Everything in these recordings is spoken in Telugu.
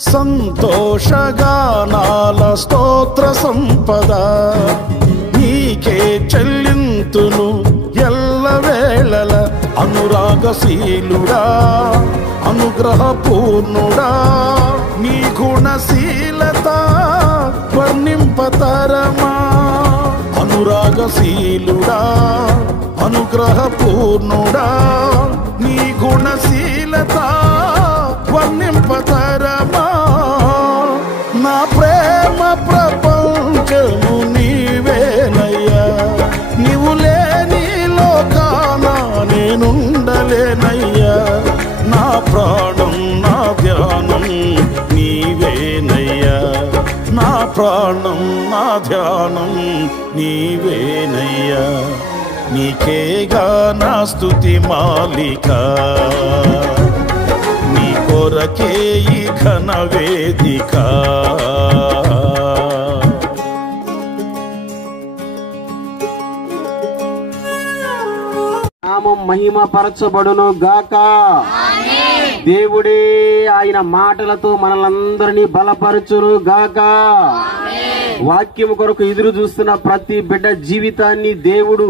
సంతోషగానాల స్తోత్ర సంపద నీకే చెల్లింతును ఎల్లవేళల. అనురాగశీలుడా అనుగ్రహపూర్ణుడా నీ గుణశీలత వర్ణింపతరమా. అనురాగశీలుడా అనుగ్రహపూర్ణుడా నీ గుణశీలత వర్ణింపతరమా. నా ప్రేమ ప్రపంచము నీవేనయ్యా, నీవు లేని లోకాన నేనుండలేనయ్యా. నా ప్రాణం నా ధ్యానం నీవేనయ్యా, నా ప్రాణం నా ధ్యానం నీవేనయ్యా. నీకేగా నా స్తుతి మాలిక, నీ కొరకే ఈ ఘన వేదిక. నామం మహిమ పరచబడును గాక. దేవుడే ఆయన మాటలతో మనలందరినీ బలపరచును గాక. వాక్యం కొరకు ఎదురు చూస్తున్న ప్రతి బిడ్డ జీవితాన్ని దేవుడు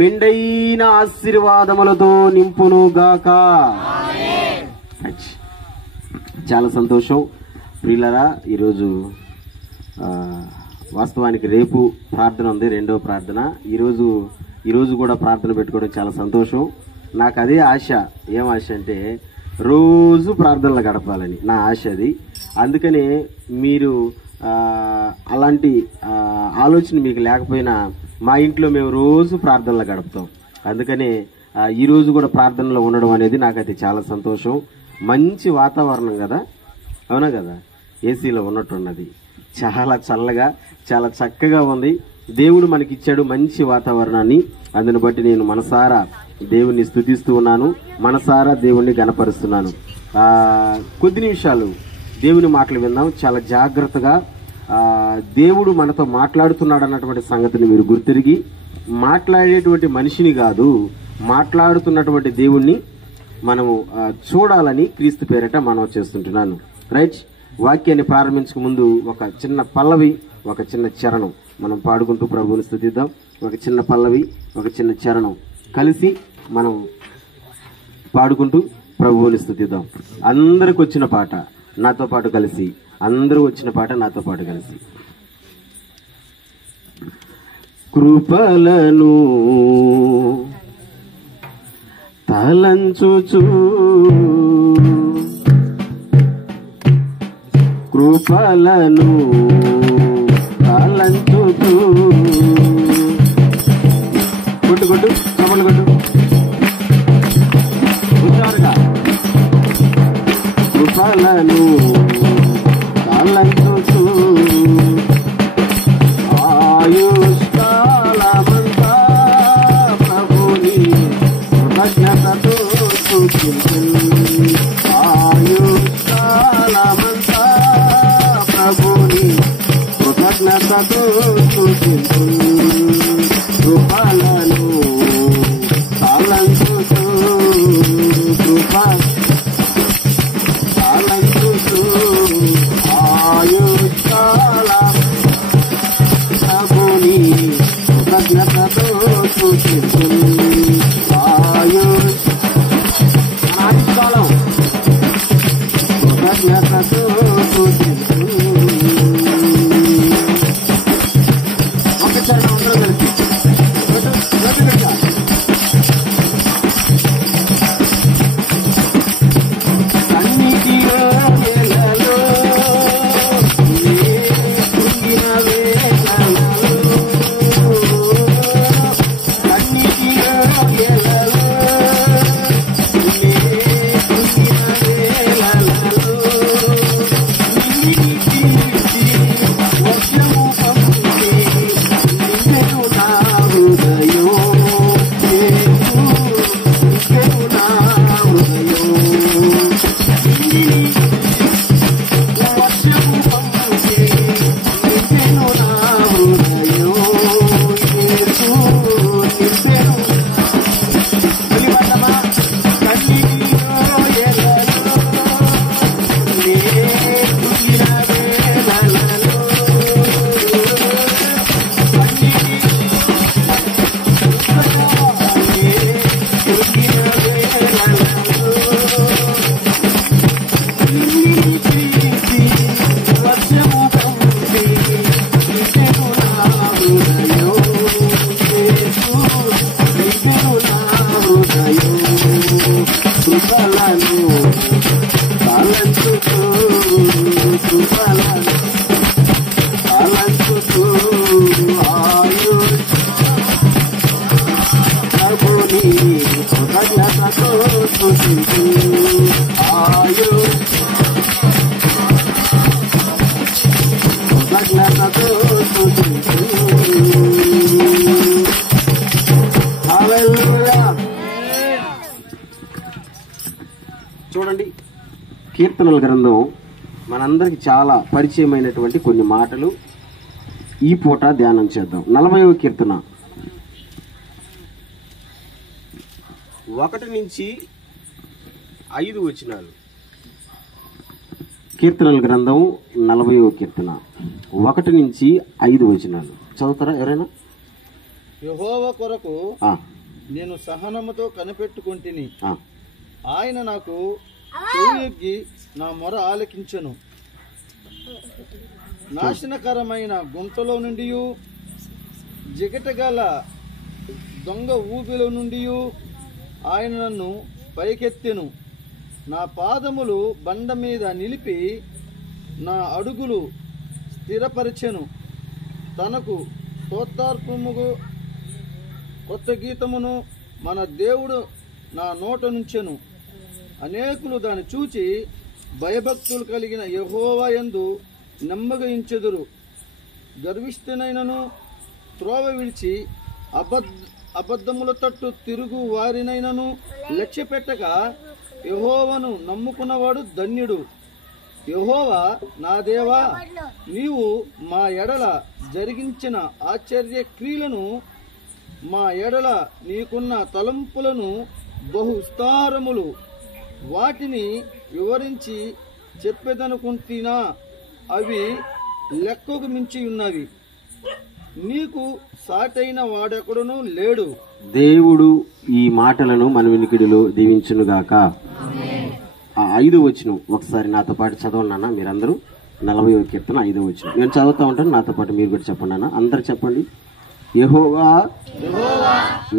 మెండైన ఆశీర్వాదములతో నింపును గాక. చాలా సంతోషం ప్రియులారా. ఈరోజు వాస్తవానికి రేపు ప్రార్థన ఉంది, రెండవ ప్రార్థన. ఈరోజు కూడా ప్రార్థన పెట్టుకోవడం చాలా సంతోషం. నాకు అదే ఆశ. ఏం ఆశ అంటే రోజు ప్రార్థనలు గడపాలని నా ఆశ అది. అందుకనే మీరు అలాంటి ఆలోచన మీకు లేకపోయినా మా ఇంట్లో మేము రోజు ప్రార్థనలు గడుపుతాం. అందుకనే ఈరోజు కూడా ప్రార్థనలో ఉండడం అనేది నాకైతే చాలా సంతోషం. మంచి వాతావరణం కదా, అవునా కదా, ఏసీలో ఉన్నట్టున్నది. చాలా చల్లగా చాలా చక్కగా ఉంది. దేవుడు మనకిచ్చాడు మంచి వాతావరణాన్ని. అందుని బట్టి నేను మనసారా దేవుణ్ణి స్తుతిస్తూ ఉన్నాను, మనసారా దేవుణ్ణి గణపరుస్తున్నాను. కొద్ది నిమిషాలు దేవుని మాటలు విందాం. చాలా జాగ్రత్తగా దేవుడు మనతో మాట్లాడుతున్నాడు అన్నటువంటి సంగతిని మీరు గుర్తిరిగి, మాట్లాడేటువంటి మనిషిని కాదు, మాట్లాడుతున్నటువంటి దేవుణ్ణి మనము చూడాలని క్రీస్తు పేరట మనం చేస్తుంటున్నాను. రైట్. వాక్యాన్ని ప్రారంభించక ముందు ఒక చిన్న పల్లవి, ఒక చిన్న చరణం మనం పాడుకుంటూ ప్రభువుని స్తుతిద్దాం. ఒక చిన్న పల్లవి, ఒక చిన్న చరణం కలిసి మనం పాడుకుంటూ ప్రభువుని స్తుతిద్దాం. అందరికి వచ్చిన పాట నాతో పాటు కలిసి, అందరూ వచ్చిన పాట నాతో పాటు కలిసి. కృపలను తలంచుచు కృపలను తలంచుచు కొట్టు కొట్టు చమలు కొట్టు హుషారుగా. కృపలను తలంచుచు ఆయుష్కాలమంతా ప్రభుని కృతజ్ఞతతో ఆయుష్కాలమంతా ప్రభుని కృతజ్ఞతతో కృపలను తలంచుచు కృప తలంచుచు ఆయుష్కాల ప్రభుని కృతజ్ఞతతో ఆయుష్ ఆయుష్కాలం కృతజ్ఞతతో ఒక చరణం అందరూ కలిసి అన్నిటిలో వేలలో కృంగిన వేలలో అన్నిటిలో వేలలో కృంగిన వేలలో కీర్తనల గ్రంథం మనందరికి చాలా పరిచయమైనటువంటి కొన్ని మాటలు ఈ పూట ధ్యానం చేద్దాం. 40వ కీర్తన 1 నుంచి 5 వచనాలు. కీర్తనల గ్రంథం 40వ కీర్తన 1 నుంచి 5 వచనాలు చదువుతారా ఎవరైనా? యెహోవా కొరకు నేను సహనముతో కనిపెట్టుకుంటుని, ఆయన నాకు చెవియొగ్గి నా మొర ఆలకించెను. నాశనకరమైన గుంటలో నుండి, జిగటగల దొంగ ఊబిలో నుండి ఆయన నన్ను పైకెత్తెను. నా పాదములు బండ మీద నిలిపి నా అడుగులు స్థిరపరిచెను. తనకు స్తోత్రార్పముగు కొత్త గీతమును మన దేవుడు నా నోట నుంచెను. అనేకులు దాన్ని చూచి భయభక్తులు కలిగిన యెహోవా యందు నమ్మకయించెదరు. గర్విష్ఠునైనను త్రోవ విడిచి అబద్ధముల తట్టు తిరుగు వారినైనను లక్ష్య పెట్టక యెహోవాను నమ్ముకున్నవాడు ధన్యుడు. యెహోవా నా దేవా, నీవు మా ఎడల జరిగించిన ఆశ్చర్య క్రియలను, మా ఎడల నీకున్న తలంపులను బహు విస్తారములు. వాటిని వివరించి చెప్పేదనుకుంటున్నా, అవి లెక్కకు మించి ఉన్నవి. నీకు సాటైన వాడెక్కడునూ లేడు. దేవుడు ఈ మాటలను మన వినికిడిలో దీవించునుగాక. 5 వచనం ఒకసారి నాతో పాటు చదవండి. మీరందరూ 40వ కీర్తన 5వ వచనం నేను చదువుతా ఉంటాను, నాతో పాటు మీరు కూడా చెప్పండి అన్న. అందరు చెప్పండి. యెహోవా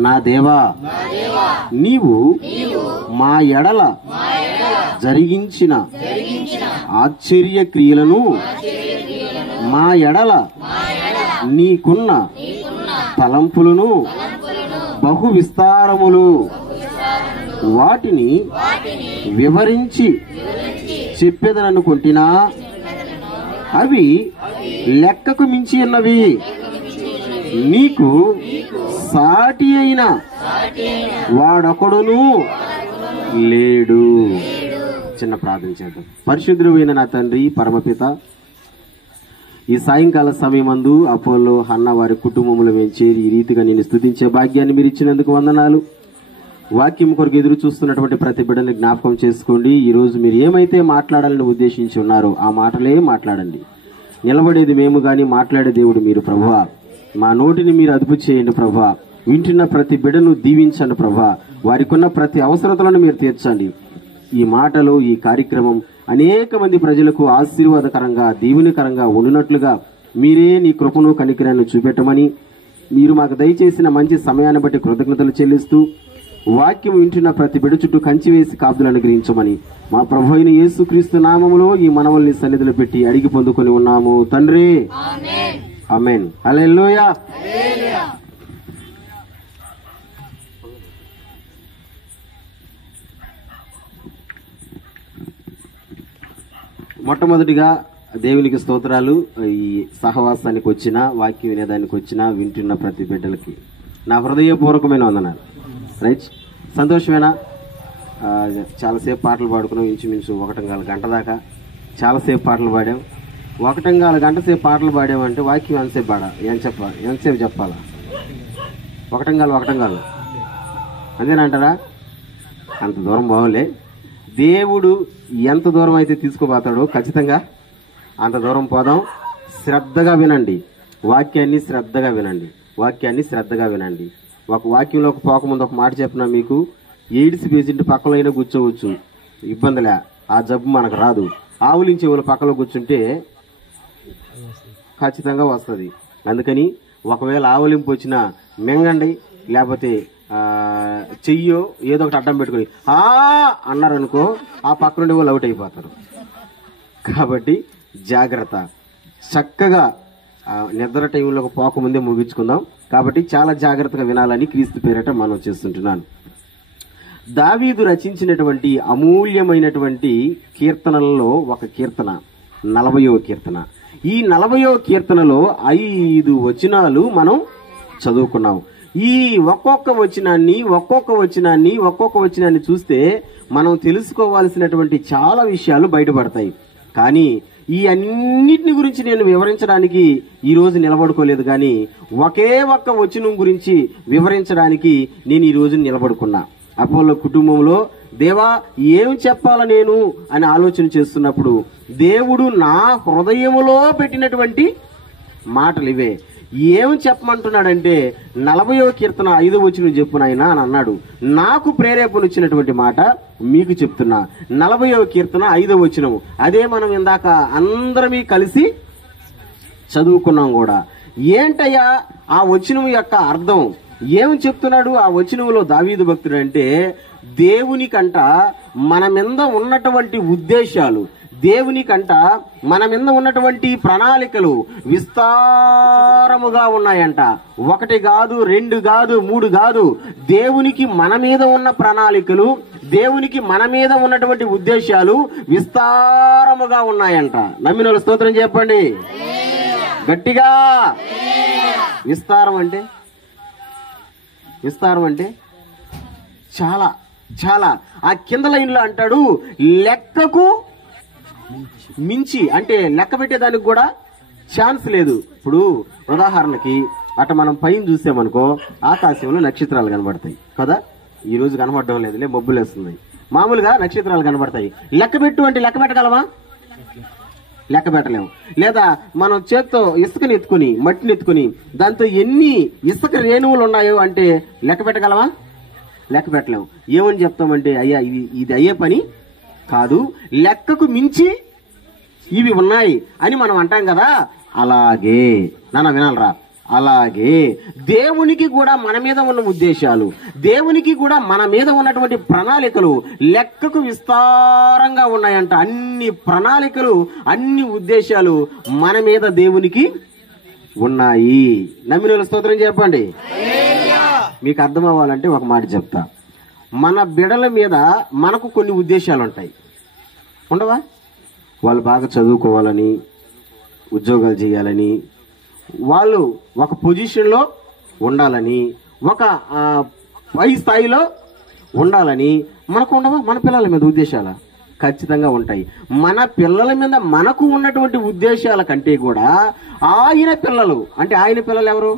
నా దేవా, నీవు మా ఎడల జరిగించిన ఆశ్చర్య క్రియలను, మా ఎడల నీకున్న తలంపులను బహు విస్తారములు. వాటిని వివరించి చెప్పేదనుకుంటున్నా, అవి లెక్కకు మించి ఉన్నవి. నీకు సాటి అయిన వాడొకడును లేడు. చిన్న ప్రార్థన చేద్దాం. పరిశుద్ధుడైన నా తండ్రి, పరమపిత, ఈ సాయంకాల సమయమందు అపోలో హన్న వారి కుటుంబములు మేము చేరి ఈ రీతిగా నేను స్తుతించే భాగ్యాన్ని మీరు ఇచ్చినందుకు వందనాలు. వాక్యం కొరకు ఎదురు చూస్తున్నటువంటి ప్రతి బిడ్డని జ్ఞాపకం చేసుకోండి. ఈ రోజు మీరు ఏమైతే మాట్లాడాలని ఉద్దేశించి ఉన్నారో ఆ మాటలే మాట్లాడండి. నిలబడేది మేము గాని మాట్లాడే దేవుడు మీరు ప్రభువా. మా నోటిని మీరు అదుపు చేయండి ప్రభువా. వింటున్న ప్రతి బిడ్డను దీవించండి ప్రభువా. వారికి ఉన్న ప్రతి అవసరతలను మీరు తీర్చండి. ఈ మాటలు, ఈ కార్యక్రమం అనేక మంది ప్రజలకు ఆశీర్వాదకరంగా, దీవెనకరంగా ఉండునట్లుగా మీరే నీ కృపను కనికరాన్ని చూపెట్టమని, మీరు మాకు దయచేసిన మంచి సమయాన్ని బట్టి కృతజ్ఞతలు చెల్లిస్తూ, వాక్యం వింటున్న ప్రతి బిడ్డ చుట్టూ కంచి వేసి కాపుదలు అనుగ్రహించమని మా ప్రభు అయిన యేసుక్రీస్తు నామములో ఈ మనవల్ని సన్నిధిలో పెట్టి అడిగి పొందుకొని ఉన్నాము తండ్రి. ఆమేన్. హల్లెలూయా. మొట్టమొదటిగా దేవునికి స్తోత్రాలు. ఈ సహవాసానికి వచ్చిన, వాక్యం వినేదానికి వచ్చిన, వింటున్న ప్రతి బిడ్డలకి నా హృదయపూర్వకమైన వందనాలు. రైట్, సంతోషమేనా? చాలాసేపు పాటలు పాడుకున్నాం. ఇంచుమించు 1.25 గంట దాకా చాలాసేపు పాటలు పాడాం. 1.25 గంట సేపు పాటలు పాడామంటే వాక్యం ఎంతసేపు పాడా? ఎంతసేపు చెప్పాలా? 1.25 అంతేనంటారా? అంత దూరం బాగోలే. దేవుడు ఎంత దూరం అయితే తీసుకుపోతాడో ఖచ్చితంగా అంత దూరం పోదాం. శ్రద్ధగా వినండి, వాక్యాన్ని శ్రద్ధగా వినండి. ఒక వాక్యంలోకి పోకముందు ఒక మాట చెప్పినా, మీకు ఎయిడ్స్ పేషెంట్ పక్కలో అయినా కూర్చోవచ్చు, ఇబ్బందిలే, ఆ జబ్బు మనకు రాదు. ఆవులించే వాళ్ళు పక్కలో కూర్చుంటే ఖచ్చితంగా వస్తుంది. అందుకని ఒకవేళ ఆవులింపు వచ్చినా మింగండి, లేకపోతే చెయ్యో ఏదో ఒకటి అడ్డం పెట్టుకుని అన్నారనుకో, ఆ పక్క నుండి వాళ్ళు అవుట్ అయిపోతారు. కాబట్టి జాగ్రత్త. చక్కగా నిద్ర టైంలోకి పోకముందే ముగించుకుందాం. కాబట్టి చాలా జాగ్రత్తగా వినాలని క్రీస్తు పేరట మనం చేస్తుంటున్నాను. దావీదు రచించినటువంటి అమూల్యమైనటువంటి కీర్తనలలో ఒక కీర్తన 40వ కీర్తన. ఈ 40వ కీర్తనలో 5 వచనాలు మనం చదువుకున్నాం. ఈ ఒక్కొక్క వచనాన్ని చూస్తే మనం తెలుసుకోవాల్సినటువంటి చాలా విషయాలు బయటపడతాయి. కానీ ఈ అన్నిటిని గురించి నేను వివరించడానికి ఈ రోజు నిలబడుకోలేదు, కానీ ఒకే ఒక్క వచనం గురించి వివరించడానికి నేను ఈ రోజు నిలబడుకున్నా. అపోలో కుటుంబంలో దేవా ఏం చెప్పాలా నేను అని ఆలోచన చేస్తున్నప్పుడు దేవుడు నా హృదయములో పెట్టినటువంటి మాటలు ఇవే. ఏం చెప్పమంటున్నాడంటే 40వ కీర్తన 5వ వచనం చెప్పు నాయనా అని అన్నాడు. నాకు ప్రేరేపణ వచ్చినటువంటి మాట మీకు చెప్తున్నా. 40వ కీర్తన 5వ వచనం, అదే మనం ఇందాక అందరమీ కలిసి చదువుకున్నాం కూడా. ఏంటయ్యా ఆ వచనం యొక్క అర్థం? ఏం చెప్తున్నాడు ఆ వచనంలో దావీదు భక్తుడు అంటే, దేవునికంట మన మీద ఉన్నటువంటి ఉద్దేశాలు, దేవునికంట మన మీద ఉన్నటువంటి ప్రణాళికలు విస్తారముగా ఉన్నాయంట. 1 కాదు, 2 కాదు, 3 కాదు. దేవునికి మన మీద ఉన్న ప్రణాళికలు, దేవునికి మన మీద ఉన్నటువంటి ఉద్దేశాలు విస్తారముగా ఉన్నాయంట. నమ్మిన వాళ్ళు స్తోత్రం చెప్పండి గట్టిగా. విస్తారం అంటే చాలా చాలా. ఆ కింద లైన్లో అంటాడు లెక్కకు మించి, అంటే లెక్క పెట్టేదానికి కూడా ఛాన్స్ లేదు. ఇప్పుడు ఉదాహరణకి అట మనం పైన చూసామనుకో, ఆకాశంలో నక్షత్రాలు కనబడతాయి కదా. ఈ రోజు కనబడడం లేదులే, మబ్బులు వేస్తున్నాయి. మామూలుగా నక్షత్రాలు కనబడతాయి. లెక్క పెట్టు అంటే లెక్క పెట్టగలమా? లెక్క పెట్టలేము. లేదా మనం చేత్తో ఇసుకని ఎత్తుకుని, మట్టిని ఎత్తుకుని దాంతో ఎన్ని ఇసుక రేణువులు ఉన్నాయో అంటే లెక్క పెట్టగలమా? లెక్క పెట్టలేము. ఏమని చెప్తామంటే అయ్యా ఇది అయ్యే పని కాదు, లెక్కకు మించి ఇవి ఉన్నాయి అని మనం అంటాం కదా. అలాగే నాన్న వినాలరా, అలాగే దేవునికి కూడా మన మీద ఉన్న ఉద్దేశాలు, దేవునికి కూడా మన మీద ఉన్నటువంటి ప్రణాళికలు లెక్కకు విస్తారంగా ఉన్నాయంట. అన్ని ప్రణాళికలు, అన్ని ఉద్దేశాలు మన మీద దేవునికి ఉన్నాయి. నమ్మిన స్తోత్రం చెప్పండి. మీకు అర్థం అవ్వాలంటే ఒక మాట చెప్తా. మన బిడల మీద మనకు కొన్ని ఉద్దేశాలు ఉంటాయి, ఉండవా? వాళ్ళు బాగా చదువుకోవాలని, ఉద్యోగాలు చేయాలని, వాళ్ళు ఒక పొజిషన్లో ఉండాలని, ఒక పై స్థాయిలో ఉండాలని మనకు ఉండవా? మన పిల్లల మీద ఉద్దేశాలు ఖచ్చితంగా ఉంటాయి. మన పిల్లల మీద మనకు ఉన్నటువంటి ఉద్దేశాల కంటే కూడా ఆయన పిల్లలు, అంటే ఆయన పిల్లలు ఎవరు?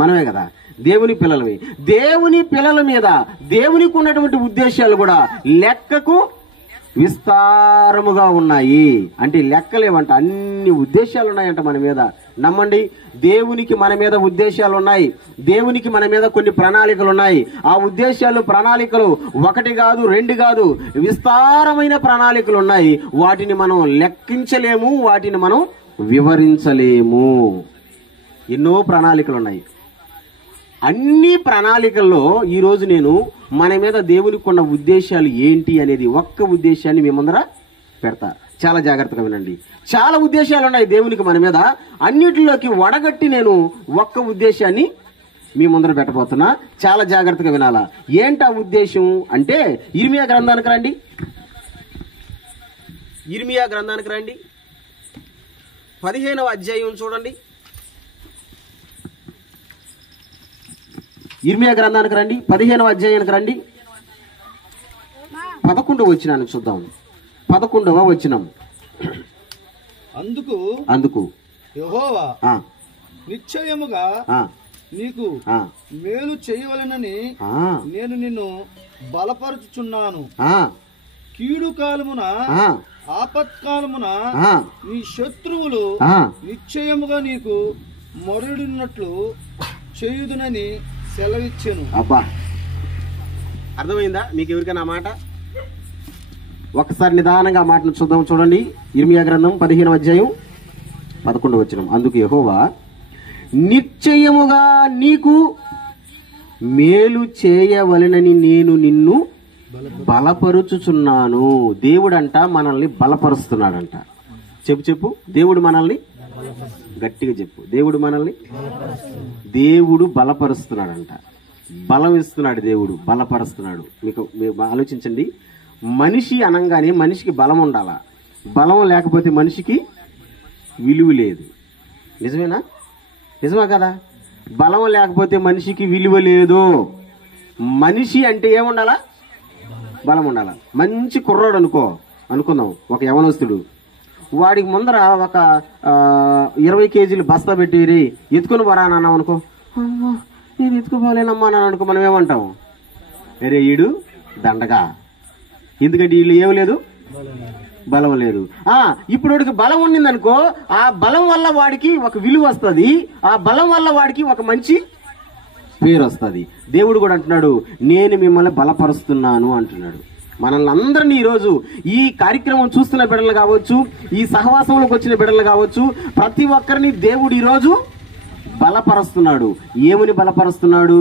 మనమే కదా, దేవుని పిల్లలవి. దేవుని పిల్లల మీద దేవునికి ఉన్నటువంటి ఉద్దేశాలు కూడా లెక్కకు విస్తారముగా ఉన్నాయి. అంటే లెక్కలేవంట, అన్ని ఉద్దేశాలు ఉన్నాయంట మన మీద. నమ్మండి, దేవునికి మన మీద ఉద్దేశాలు ఉన్నాయి. దేవునికి మన మీద కొన్ని ప్రణాళికలు ఉన్నాయి. ఆ ఉద్దేశాలు, ప్రణాళికలు 1 కాదు, 2 కాదు, విస్తారమైన ప్రణాళికలు ఉన్నాయి. వాటిని మనం లెక్కించలేము, వాటిని మనం వివరించలేము. ఎన్నో ప్రణాళికలు ఉన్నాయి. అన్ని ప్రణాళికల్లో ఈరోజు నేను మన మీద దేవునికి ఉన్న ఉద్దేశాలు ఏంటి అనేది ఒక్క ఉద్దేశాన్ని మీ ముందర పెడతా. చాలా జాగ్రత్తగా వినండి. చాలా ఉద్దేశాలు ఉన్నాయి దేవునికి మన మీద. అన్నిటిలోకి వడగట్టి నేను ఒక్క ఉద్దేశాన్ని మీ ముందర పెట్టబోతున్నా. చాలా జాగ్రత్తగా వినాలా. ఏంటా ఉద్దేశం అంటే, ఇర్మియా గ్రంథానికి రండి. ఇర్మియా గ్రంథానికి రండి, 15వ అధ్యాయం చూడండి. ఇర్మియా గ్రంథానికి రండి, 15వ అధ్యాయానికి రండి. 11వ వచనాన్ని చూద్దాం. 11వ వచనం. అందుకు యెహోవా నిశ్చయముగా నీకు మేలు చేయవలెనని నేను నిన్ను బలపరుచుచున్నాను. కీడు కాలమున, ఆపత్కాలమున నీ శత్రువులు నిశ్చయముగా నీకు మొరడినట్లు చేయుదునని సెలవిచ్చాను. అబ్బా, అర్థమైందా మీకు ఎవరికైనా మాట? ఒకసారి నిదానంగా మాటను చూద్దాం. చూడండి, ఇర్మియా గ్రంథం 15వ అధ్యాయం 11వ వచనం. అందుకు యెహోవా నిశ్చయముగా నీకు మేలు చేయవలెనని నేను నిన్ను బలపరుచుచున్నాను. దేవుడంట మనల్ని బలపరుస్తున్నాడంట. చెప్పు, దేవుడు మనల్ని, గట్టిగా చెప్పు, దేవుడు బలపరుస్తున్నాడంట. బలం ఇస్తున్నాడు దేవుడు, బలపరుస్తున్నాడు. మీకు ఆలోచించండి. మనిషి అనగానే మనిషికి బలం ఉండాలా. బలం లేకపోతే మనిషికి విలువ లేదు. నిజమా కదా? బలం లేకపోతే మనిషికి విలువ లేదు. మనిషి అంటే ఏముండాలా? బలం ఉండాలి. మంచి కుర్రాడు అనుకుందాం, ఒక యవనస్తుడు, వాడికి ముందర ఒక 20 కేజీలు బస్తా పెట్టి ఎత్తుకొని పోరా అని అన్నాం అనుకో, నేను ఎత్తుకుపోలేనమ్మా అని అనుకో, మనం ఏమంటాం? అరే ఈడు దండగా, ఎందుకంటే వీళ్ళు ఏం లేదు, బలం లేదు. ఇప్పుడు వాడికి బలం ఉండింది అనుకో, ఆ బలం వల్ల వాడికి ఒక విలువ వస్తుంది, ఆ బలం వల్ల వాడికి ఒక మంచి పేరు వస్తుంది. దేవుడు కూడా అంటున్నాడు, నేను మిమ్మల్ని బలపరుస్తున్నాను అంటున్నాడు. మనల్ని అందరినీ ఈరోజు ఈ కార్యక్రమం చూస్తున్న బిడ్డలు కావచ్చు, ఈ సహవాసంలోకి వచ్చిన బిడ్డలు కావచ్చు, ప్రతి ఒక్కరిని దేవుడు ఈరోజు బలపరుస్తున్నాడు. ఏమని బలపరుస్తున్నాడు?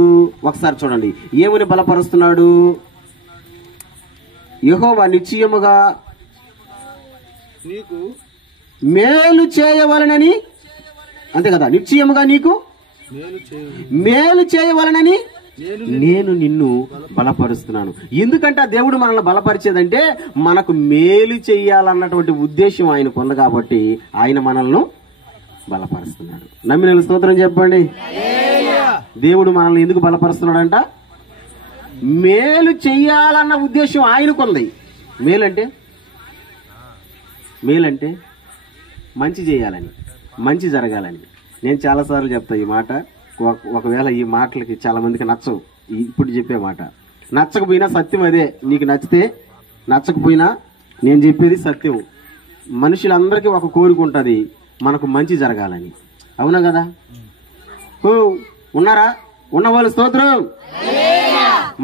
ఒకసారి చూడండి, ఏమని బలపరుస్తున్నాడు? యెహోవా నిశ్చయముగా నీకు మేలు చేయవలనని, అంతే కదా, నిశ్చయముగా నీకు మేలు చేయవలనని నేను నిన్ను బలపరుస్తున్నాను. ఎందుకంటే ఆ దేవుడు మనల్ని బలపరిచేదంటే మనకు మేలు చెయ్యాలన్నటువంటి ఉద్దేశం ఆయనకు ఉంది కాబట్టి ఆయన మనల్ని బలపరుస్తున్నాడు. నమ్మిన స్తోత్రం చెప్పండి. దేవుడు మనల్ని ఎందుకు బలపరుస్తున్నాడంట? మేలు చెయ్యాలన్న ఉద్దేశం ఆయనకుంది. మేలంటే మంచి చేయాలని, మంచి జరగాలని. నేను చాలాసార్లు చెప్తా ఈ మాట. ఒకవేళ ఈ మాటలకి చాలా మందికి నచ్చవు, ఇప్పుడు చెప్పే మాట నచ్చకపోయినా సత్యం అదే. నీకు నచ్చితే నచ్చకపోయినా నేను చెప్పేది సత్యం. మనుషులందరికీ ఒక కోరిక ఉంటుంది, మనకు మంచి జరగాలని. అవునా కదా? ఉన్నారా? ఉన్నవాళ్ళు స్తోత్రం.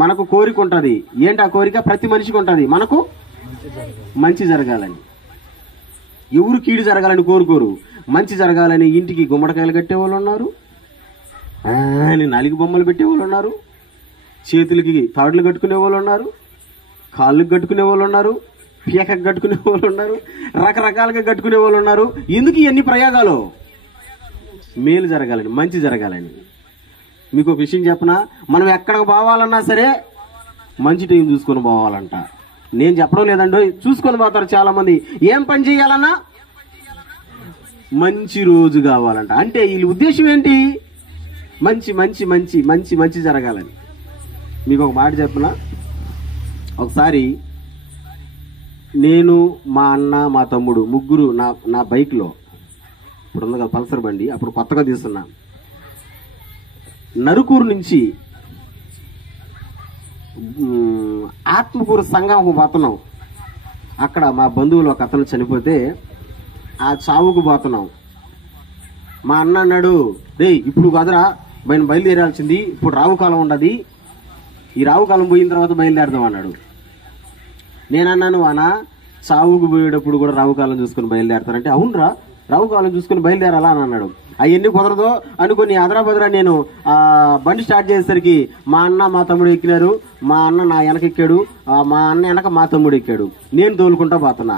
మనకు కోరిక ఉంటుంది. ఏంటి ఆ కోరిక? ప్రతి మనిషికి ఉంటుంది, మనకు మంచి జరగాలని. ఎవరు కీడు జరగాలని కోరుకోరు, మంచి జరగాలని ఇంటికి గుమ్మడికాయలు కట్టేవాళ్ళు ఉన్నారు, నలిగి బొమ్మలు పెట్టేవాళ్ళు ఉన్నారు, చేతులకి తాడులు కట్టుకునే వాళ్ళు ఉన్నారు, కాళ్ళకి కట్టుకునే వాళ్ళు ఉన్నారు, పీకకు కట్టుకునే వాళ్ళు ఉన్నారు, రకరకాలుగా కట్టుకునే వాళ్ళు ఉన్నారు. ఎందుకు ఇవన్నీ ప్రయోగాలు? మేలు జరగాలని, మంచి జరగాలని. మీకు ఒక విషయం చెప్పనా, మనం ఎక్కడికి పోవాలన్నా సరే మంచి టైం చూసుకొని పోవాలంట. నేను చెప్పడం లేదండి, చూసుకొని పోతారు చాలా మంది. ఏం పని చేయాలన్నా మంచి రోజు కావాలంట. అంటే వీళ్ళ ఉద్దేశం ఏంటి? మంచి మంచి మంచి మంచి మంచి జరగాలని. మీకు ఒక మాట చెప్పనా, ఒకసారి నేను, మా అన్న, మా తమ్ముడు ముగ్గురు నా బైక్లో, ఇప్పుడు ఉంది కదా పల్సర్ బండి, అప్పుడు కొత్తగా తీస్తున్నా, నరుకూరు నుంచి ఆత్మకూరు సంఘం పోతున్నాం. అక్కడ మా బంధువులు ఒక అతను చనిపోతే ఆ చావుకు పోతున్నాం. మా అన్న అన్నాడు, రే ఇప్పుడు కదరా బయలుదేరాల్సింది, ఇప్పుడు రావుకాలం ఉండదు, ఈ రావుకాలం పోయిన తర్వాత బయలుదేరదాం అన్నాడు. నేనన్నాను, అన్నా చావుకు పోయేటప్పుడు కూడా రావుకాలం చూసుకుని బయలుదేరతారంటే, అవునరా రావుకాలం చూసుకుని బయలుదేరాలా అని అన్నాడు. అవన్నీ కుదరదు అనుకుని అదరాబదరా నేను బండి స్టార్ట్ చేసేసరికి మా అన్న మా తమ్ముడు ఎక్కినారు. మా అన్న నా వెనక ఎక్కాడు, మా అన్న వెనక మా తమ్ముడు ఎక్కాడు. నేను తోలుకుంటా పోతున్నా.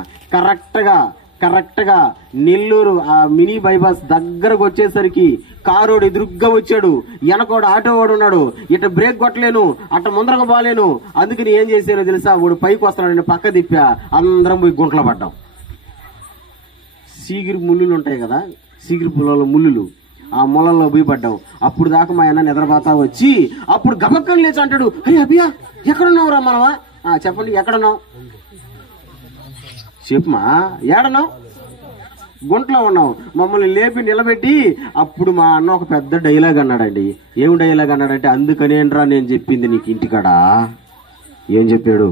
కరెక్ట్గా నెల్లూరు మినీ బైపాస్ దగ్గరకు వచ్చేసరికి కారోడు ఎదురుగ్గా వచ్చాడు, వెనకోడు ఆటో వాడు ఉన్నాడు. ఇట బ్రేక్ కొట్టలేను, అట్ట ముందరకు పోలేను. అందుకని ఏం చేసానో తెలుసా, వాడు పైకి వస్తున్నాడు, పక్క తిప్పా, అందరం పోయి గుంటలో పడ్డాం. సీగిరి ముళ్ళులు ఉంటాయి కదా, సీగిరి పుల్లలో ముళ్ళులు, ఆ మొలల్లో పోయి పడ్డాం. అప్పుడు దాకా మా అన్న నిద్రపోతా వచ్చి అప్పుడు గబక్కని లేచి అంటాడు, అరే అభియా ఎక్కడున్నావురా మనవా? చెప్పండి ఎక్కడున్నావు? చెప్పమా ఏడన్నావు? గుంటలో ఉన్నావు. మమ్మల్ని లేపి నిలబెట్టి అప్పుడు మా అన్న ఒక పెద్ద డైలాగ్ అన్నాడండి. ఏం డైలాగ్ అన్నాడంటే, అందుకనేంట్రా నేను చెప్పింది నీకు ఇంటికాడ. ఏం చెప్పాడు?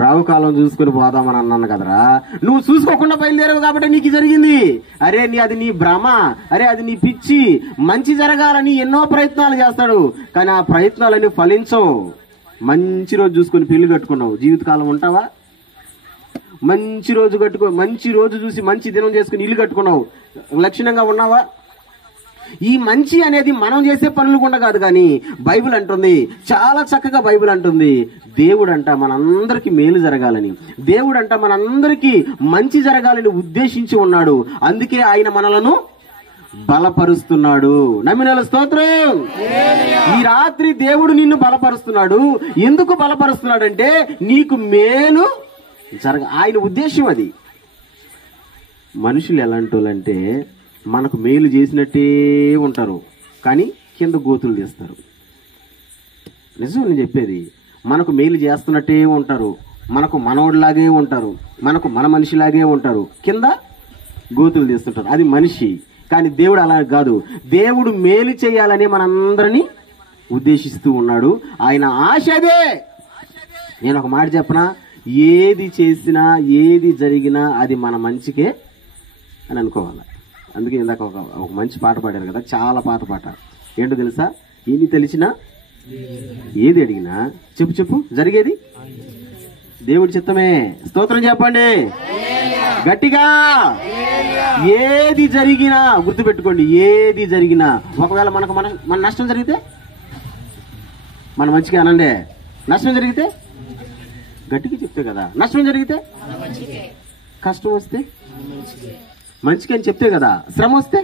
రావు కాలం చూసుకుని పోదామని అన్నాను కదరా, నువ్వు చూసుకోకుండా బయలుదేరావు కాబట్టి నీకు జరిగింది. అరే అది నీ భ్రమ, అరే అది నీ పిచ్చి. మంచి జరగాలని ఎన్నో ప్రయత్నాలు చేస్తాడు, కానీ ఆ ప్రయత్నాలన్నీ ఫలించవు. మంచి రోజు చూసుకుని పెళ్లి కట్టుకున్నావు, జీవితకాలం ఉంటావా? మంచి రోజు చూసి మంచి దినం చేసుకుని ఇల్లు కట్టుకున్నావు, లక్షణంగా ఉన్నావా? ఈ మంచి అనేది మనం చేసే పనులు కూడా కాదు, కానీ బైబిల్ అంటుంది, చాలా చక్కగా బైబిల్ అంటుంది, దేవుడంట మనందరికీ మేలు జరగాలని, దేవుడంట మనందరికీ మంచి జరగాలని ఉద్దేశించి ఉన్నాడు. అందుకే ఆయన మనలను బలపరుస్తున్నాడు. నమ్మిన స్తోత్రం. ఈ రాత్రి దేవుడు నిన్ను బలపరుస్తున్నాడు. ఎందుకు బలపరుస్తున్నాడంటే నీకు మేలు ఆయన ఉద్దేశం అది. మనుషులు ఎలాంటి వాళ్ళంటే మనకు మేలు చేసినట్టే ఉంటారు, కానీ కింద గోతులు తీస్తారు. నిజం నేను చెప్పేది. మనకు మేలు చేస్తున్నట్టే ఉంటారు, మనకు మనోడిలాగే ఉంటారు, మనకు మన మనిషిలాగే ఉంటారు, కింద గోతులు తీస్తుంటారు. అది మనిషి. కానీ దేవుడు అలా కాదు. దేవుడు మేలు చేయాలని మనందరినీ ఉద్దేశిస్తూ ఉన్నాడు. ఆయన ఆశ అదే. నేను ఒక మాట చెప్పనా, ఏది చేసినా ఏది జరిగినా అది మన మంచికే అని అనుకోవాలి. అందుకే ఇందాక ఒక మంచి పాట పాడారు కదా, చాలా పాత పాట. ఏంటో తెలుసా? ఎన్ని తెలిసినా ఏది అడిగినా చెప్పు జరిగేది దేవుడి చిత్తమే. స్తోత్రం చెప్పండి గట్టిగా. ఏది జరిగినా గుర్తుపెట్టుకోండి, ఏది జరిగినా ఒకవేళ మన నష్టం జరిగితే మన మంచిగా అనండి, నష్టం జరిగితే గట్టిగా చెప్తే కదా, నష్టం జరిగితే కష్టం వస్తే మంచిగా అని చెప్తే కదా, శ్రమ వస్తే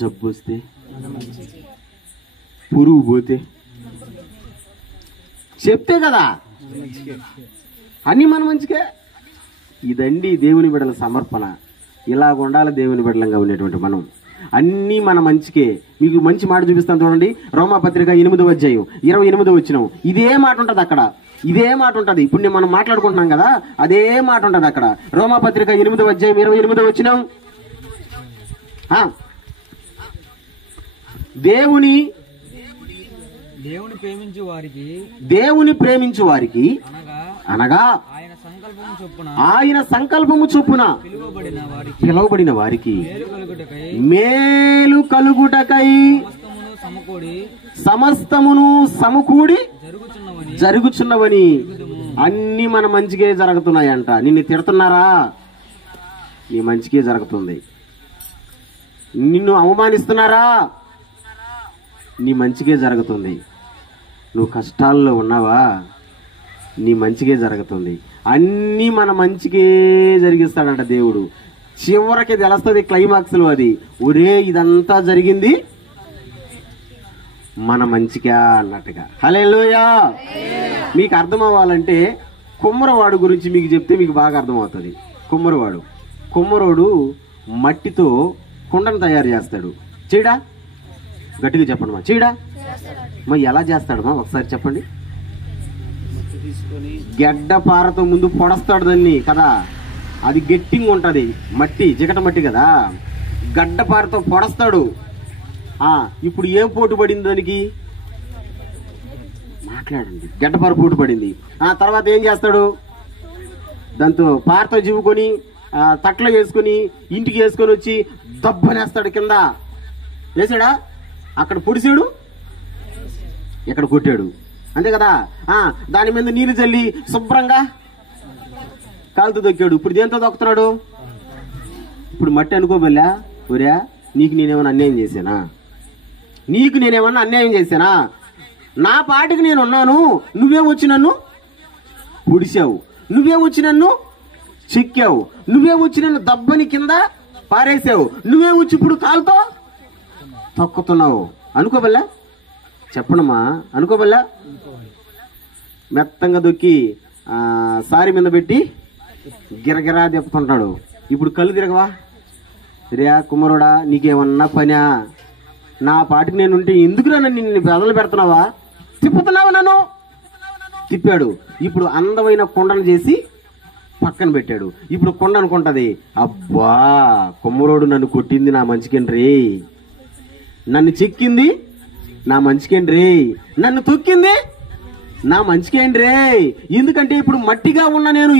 జబ్బు వస్తే పురుగు పోతే చెప్తే కదా, అన్ని మన మంచికే. ఇదండి దేవుని బిడ్డల సమర్పణ. ఇలాగ ఉండాలి దేవుని బిడ్డలంగా ఉండేటువంటి మనం. అన్నీ మన మంచికే. మీకు మంచి మాట చూపిస్తాను చూడండి. రోమాపత్రిక 8వ అధ్యాయం 28వ వచనం. ఇదే మాట ఉంటది అక్కడ, ఇదే మాట ఉంటది. ఇప్పుడు మనం మాట్లాడుకుంటున్నాం కదా, అదే మాట ఉంటది అక్కడ. రోమాపత్రిక 8వ అధ్యాయం 28వ వచనం. దేవుని ప్రేమించు వారికి అనగా ఆయన సంకల్పము చొప్పున పిలువబడిన వారికి మేలు కలుగుటకై సమస్తమును సమకూడి జరుగుచున్నవని. అన్ని మన మంచిగా జరుగుతున్నాయంట. నిన్ను తిడుతున్నారా, నీ మంచికే జరుగుతుంది. నిన్ను అవమానిస్తున్నారా, నీ మంచికే జరుగుతుంది. నువ్వు కష్టాల్లో ఉన్నావా, నీ మంచికే జరుగుతుంది. అన్నీ మన మంచికే జరిగిస్తాడంట దేవుడు. చివరికి తెలుస్తుంది క్లైమాక్స్ లో, అది ఒరే ఇదంతా జరిగింది మన మంచిగా అన్నట్టుగా. హల్లెలూయా. మీకు అర్థం అవ్వాలంటే కుమ్మరవాడు గురించి మీకు చెప్తే మీకు బాగా అర్థమవుతుంది. కుమ్మరోడు మట్టితో కుండను తయారు చేస్తాడు. చేయడా? గట్టిగా చెప్పండి మా. చేయడా? మా ఎలా చేస్తాడమ్మా ఒకసారి చెప్పండి. గడ్డపారతో ముందు పొడస్తాడు దాన్ని కదా, అది గట్టిగా ఉంటది. మట్టి జిగట మట్టి కదా, గడ్డపారతో పొడస్తాడు. ఇప్పుడు ఏం పోటు పడింది దానికి? మాట్లాడండి. గడ్డపార పోటు పడింది. తర్వాత ఏం చేస్తాడు? దాంతో పారతో జివ్వుకొని తట్లో వేసుకొని ఇంటికి వేసుకొని వచ్చి దబ్బనేస్తాడు. కింద వేసాడా? అక్కడ పొడిసాడు, ఇక్కడ కొట్టాడు, అంతే కదా. దాని మీద నీళ్లు చల్లి శుభ్రంగా కాలుతో దొక్కాడు. ఇప్పుడు దేంతో దొక్కుతున్నాడు? ఇప్పుడు మట్టి అనుకోబల్లా, ఒరే నీకు నేనేమన్నా అన్యాయం చేశానా? నా పాటికి నేను ఉన్నాను, నువ్వే వచ్చి నన్ను పొడిచావు, నువ్వే వచ్చి నన్ను చెక్కావు, నువ్వే వచ్చి నన్ను దబ్బని కింద పారేసావు, నువ్వే వచ్చి ఇప్పుడు కాలుతో తొక్కుతున్నావు అనుకోబల్లా? చెప్పనమ్మా, అనుకోబల్లా? మెత్తంగా దొక్కి సారి మీద పెట్టి గిరగిరా తిప్పుతుంటాడు. ఇప్పుడు కళ్ళు తిరగవా? రియా కుమారుడా, నీకేమన్నా పనా? నా పాటికి నేను ఉంటే ఎందుకురా నిన్ను బెదలు పెడుతున్నావా? తిప్పుతున్నావా? నన్ను తిప్పాడు. ఇప్పుడు అందమైన కొండను చేసి పక్కన పెట్టాడు. ఇప్పుడు కొండ అనుకుంటది, అబ్బా కుమ్మరోడు నన్ను కొట్టింది నా మంచికేండ్రీ, నన్ను చెక్కింది నా మంచికేండ్రీ, నన్ను తొక్కింది నా మంచికేండ్రీ. ఎందుకంటే ఇప్పుడు మట్టిగా ఉన్న నేను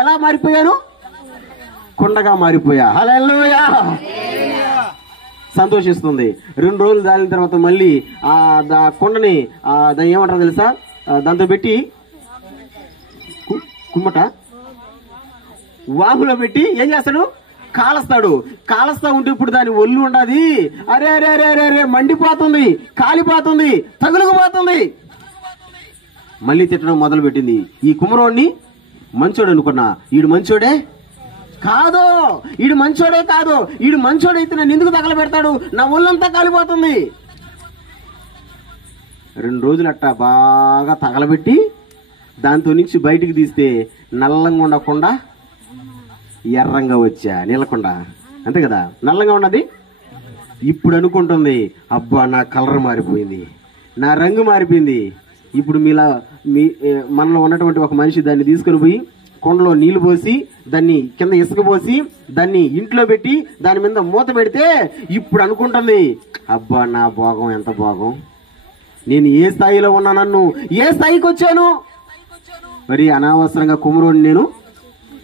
ఎలా మారిపోయాను? కొండగా మారిపోయా. హల్లెలూయా. సంతోషిస్తుంది. 2 రోజులు దాని తర్వాత మళ్ళీ ఆ కొండని దాన్ని ఏమంటారు తెలుసా? దాంతో పెట్టి కుమ్మట వాములో పెట్టి ఏం చేస్తాడు? కాలుస్తాడు. కాలుస్తా ఉంటే ఇప్పుడు దాని ఒళ్ళు ఉండదు. అరే అరే అరే అరే అరే మండిపోతుంది, కాలిపోతుంది, తగులుకుపోతుంది. మళ్ళీ తిట్టడం మొదలు పెట్టింది. ఈ కుమ్మరోడిని మంచోడు అనుకున్నా, ఈడు మంచోడే కాదు, ఈడు మంచోడే కాదు, ఈడు మంచోడైతే నన్ను ఎందుకు తగలబెడతాడు? నా ఒళ్ళంతా కాలిపోతుంది. 2 రోజులు అట్టా బాగా తగలబెట్టి దాంతో నుంచి బయటికి తీస్తే నల్లంగా ఉండకుండా ఎర్రంగా వచ్చా, నీలకుండా, అంతే కదా, నల్లంగా ఉన్నది. ఇప్పుడు అనుకుంటుంది, అబ్బా నా కలర్ మారిపోయింది, నా రంగు మారిపోయింది, ఇప్పుడు మనలో ఉన్నటువంటి ఒక మనిషి దాన్ని తీసుకుని పోయి కొండలో నీళ్లు పోసి దాన్ని కింద ఇసుక పోసి దాన్ని ఇంట్లో పెట్టి దాని మీద మూత పెడితే ఇప్పుడు అనుకుంటుంది, అబ్బా నా భోగం ఎంత భోగం, నేను ఏ స్థాయిలో ఉన్నా, నన్ను ఏ స్థాయికి వచ్చాను. మరి అనవసరంగా కుమ్మరోని నేను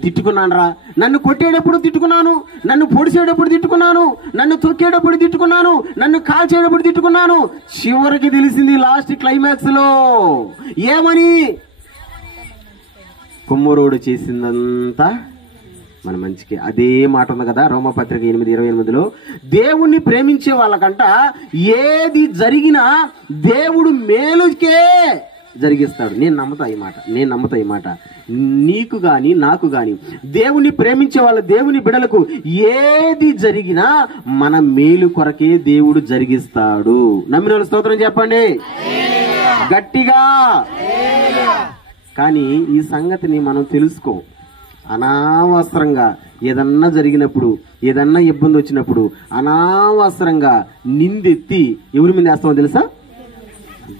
తిట్టుకున్నాను రా, నన్ను కొట్టేటప్పుడు తిట్టుకున్నాను, నన్ను పొడిచేటప్పుడు తిట్టుకున్నాను, నన్ను తొక్కేటప్పుడు తిట్టుకున్నాను, నన్ను కాల్చేటప్పుడు తిట్టుకున్నాను. చివరికి తెలిసింది లాస్ట్ క్లైమాక్స్ లో ఏమని, కుమ్మరోడు చేసిందంతా మన మంచికి. అదే మాట ఉంది కదా రోమపత్రిక 8:28లో, దేవుణ్ణి ప్రేమించే వాళ్ళకంట ఏది జరిగినా దేవుడు మేలుకే జరిగిస్తాడు. నేను నమ్ముతా ఈ మాట. నీకు గాని నాకు గాని దేవుణ్ణి ప్రేమించే వాళ్ళ దేవుని బిడలకు ఏది జరిగినా మన మేలు కొరకే దేవుడు జరిగిస్తాడు. నమ్మిన వాళ్ళు స్తోత్రం చెప్పండి గట్టిగా. కానీ ఈ సంగతిని మనం తెలుసుకో. అనవసరంగా ఏదన్నా జరిగినప్పుడు, ఏదన్నా ఇబ్బంది వచ్చినప్పుడు అనవసరంగా నిందెత్తి ఎవరి మీద వేస్తామో తెలుసా?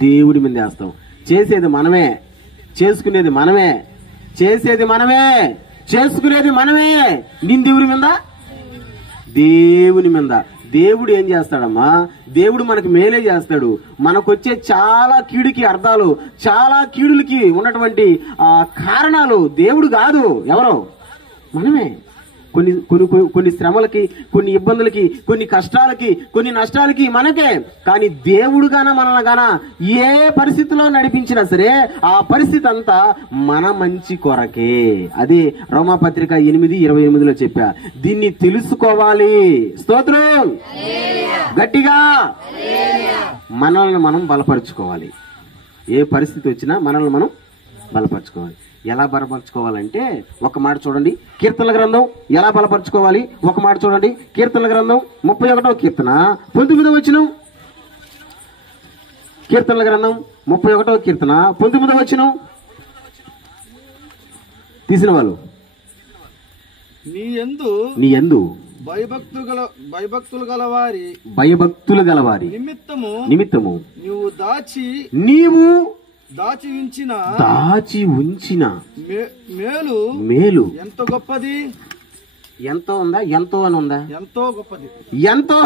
దేవుడి మీద వేస్తాం. చేసేది మనమే, చేసుకునేది మనమే, చేసేది మనమే, చేసుకునేది మనమే. నిందెవరి మీద? దేవుని మీద. దేవుడు ఏం చేస్తాడమ్మా? దేవుడు మనకి మేలే చేస్తాడు. మనకొచ్చే చాలా కీడుకి అర్థాలు, చాలా కీడులకి ఉన్నటువంటి కారణాలు దేవుడు కాదు, ఎవరో మనమే. కొన్ని శ్రమలకి, కొన్ని ఇబ్బందులకి, కొన్ని కష్టాలకి, కొన్ని నష్టాలకి మనకే. కానీ దేవుడు మనల్ని గాన ఏ పరిస్థితిలో నడిపించినా సరే ఆ పరిస్థితి అంతా మన మంచి కొరకే. అదే రోమాపత్రిక 8:28లో చెప్పా. దీన్ని తెలుసుకోవాలి. స్తోత్రం గట్టిగా. మనల్ని మనం బలపరుచుకోవాలి. ఏ పరిస్థితి వచ్చినా మనల్ని మనం బలపరుచుకోవాలి. ఎలా బలపరుచుకోవాలంటే ఒక మాట చూడండి, కీర్తనల గ్రంథం ఎలా బలపరుచుకోవాలి ఒక మాట చూడండి. కీర్తనల గ్రంథం 31వ కీర్తన 19వ వచనం. కీర్తనల గ్రంథం 31వ కీర్తన 19వ వచనం. తీసిన వాళ్ళు, నీ యందు భయభక్తులు గలవారి నిమిత్తము నీవు దాచి ఉంచిన మేలు ఎంతో గొప్పది. ఎంతో ఉందా? ఎంతో అని ఉందా? ఎంతో గొప్పది, ఎంతో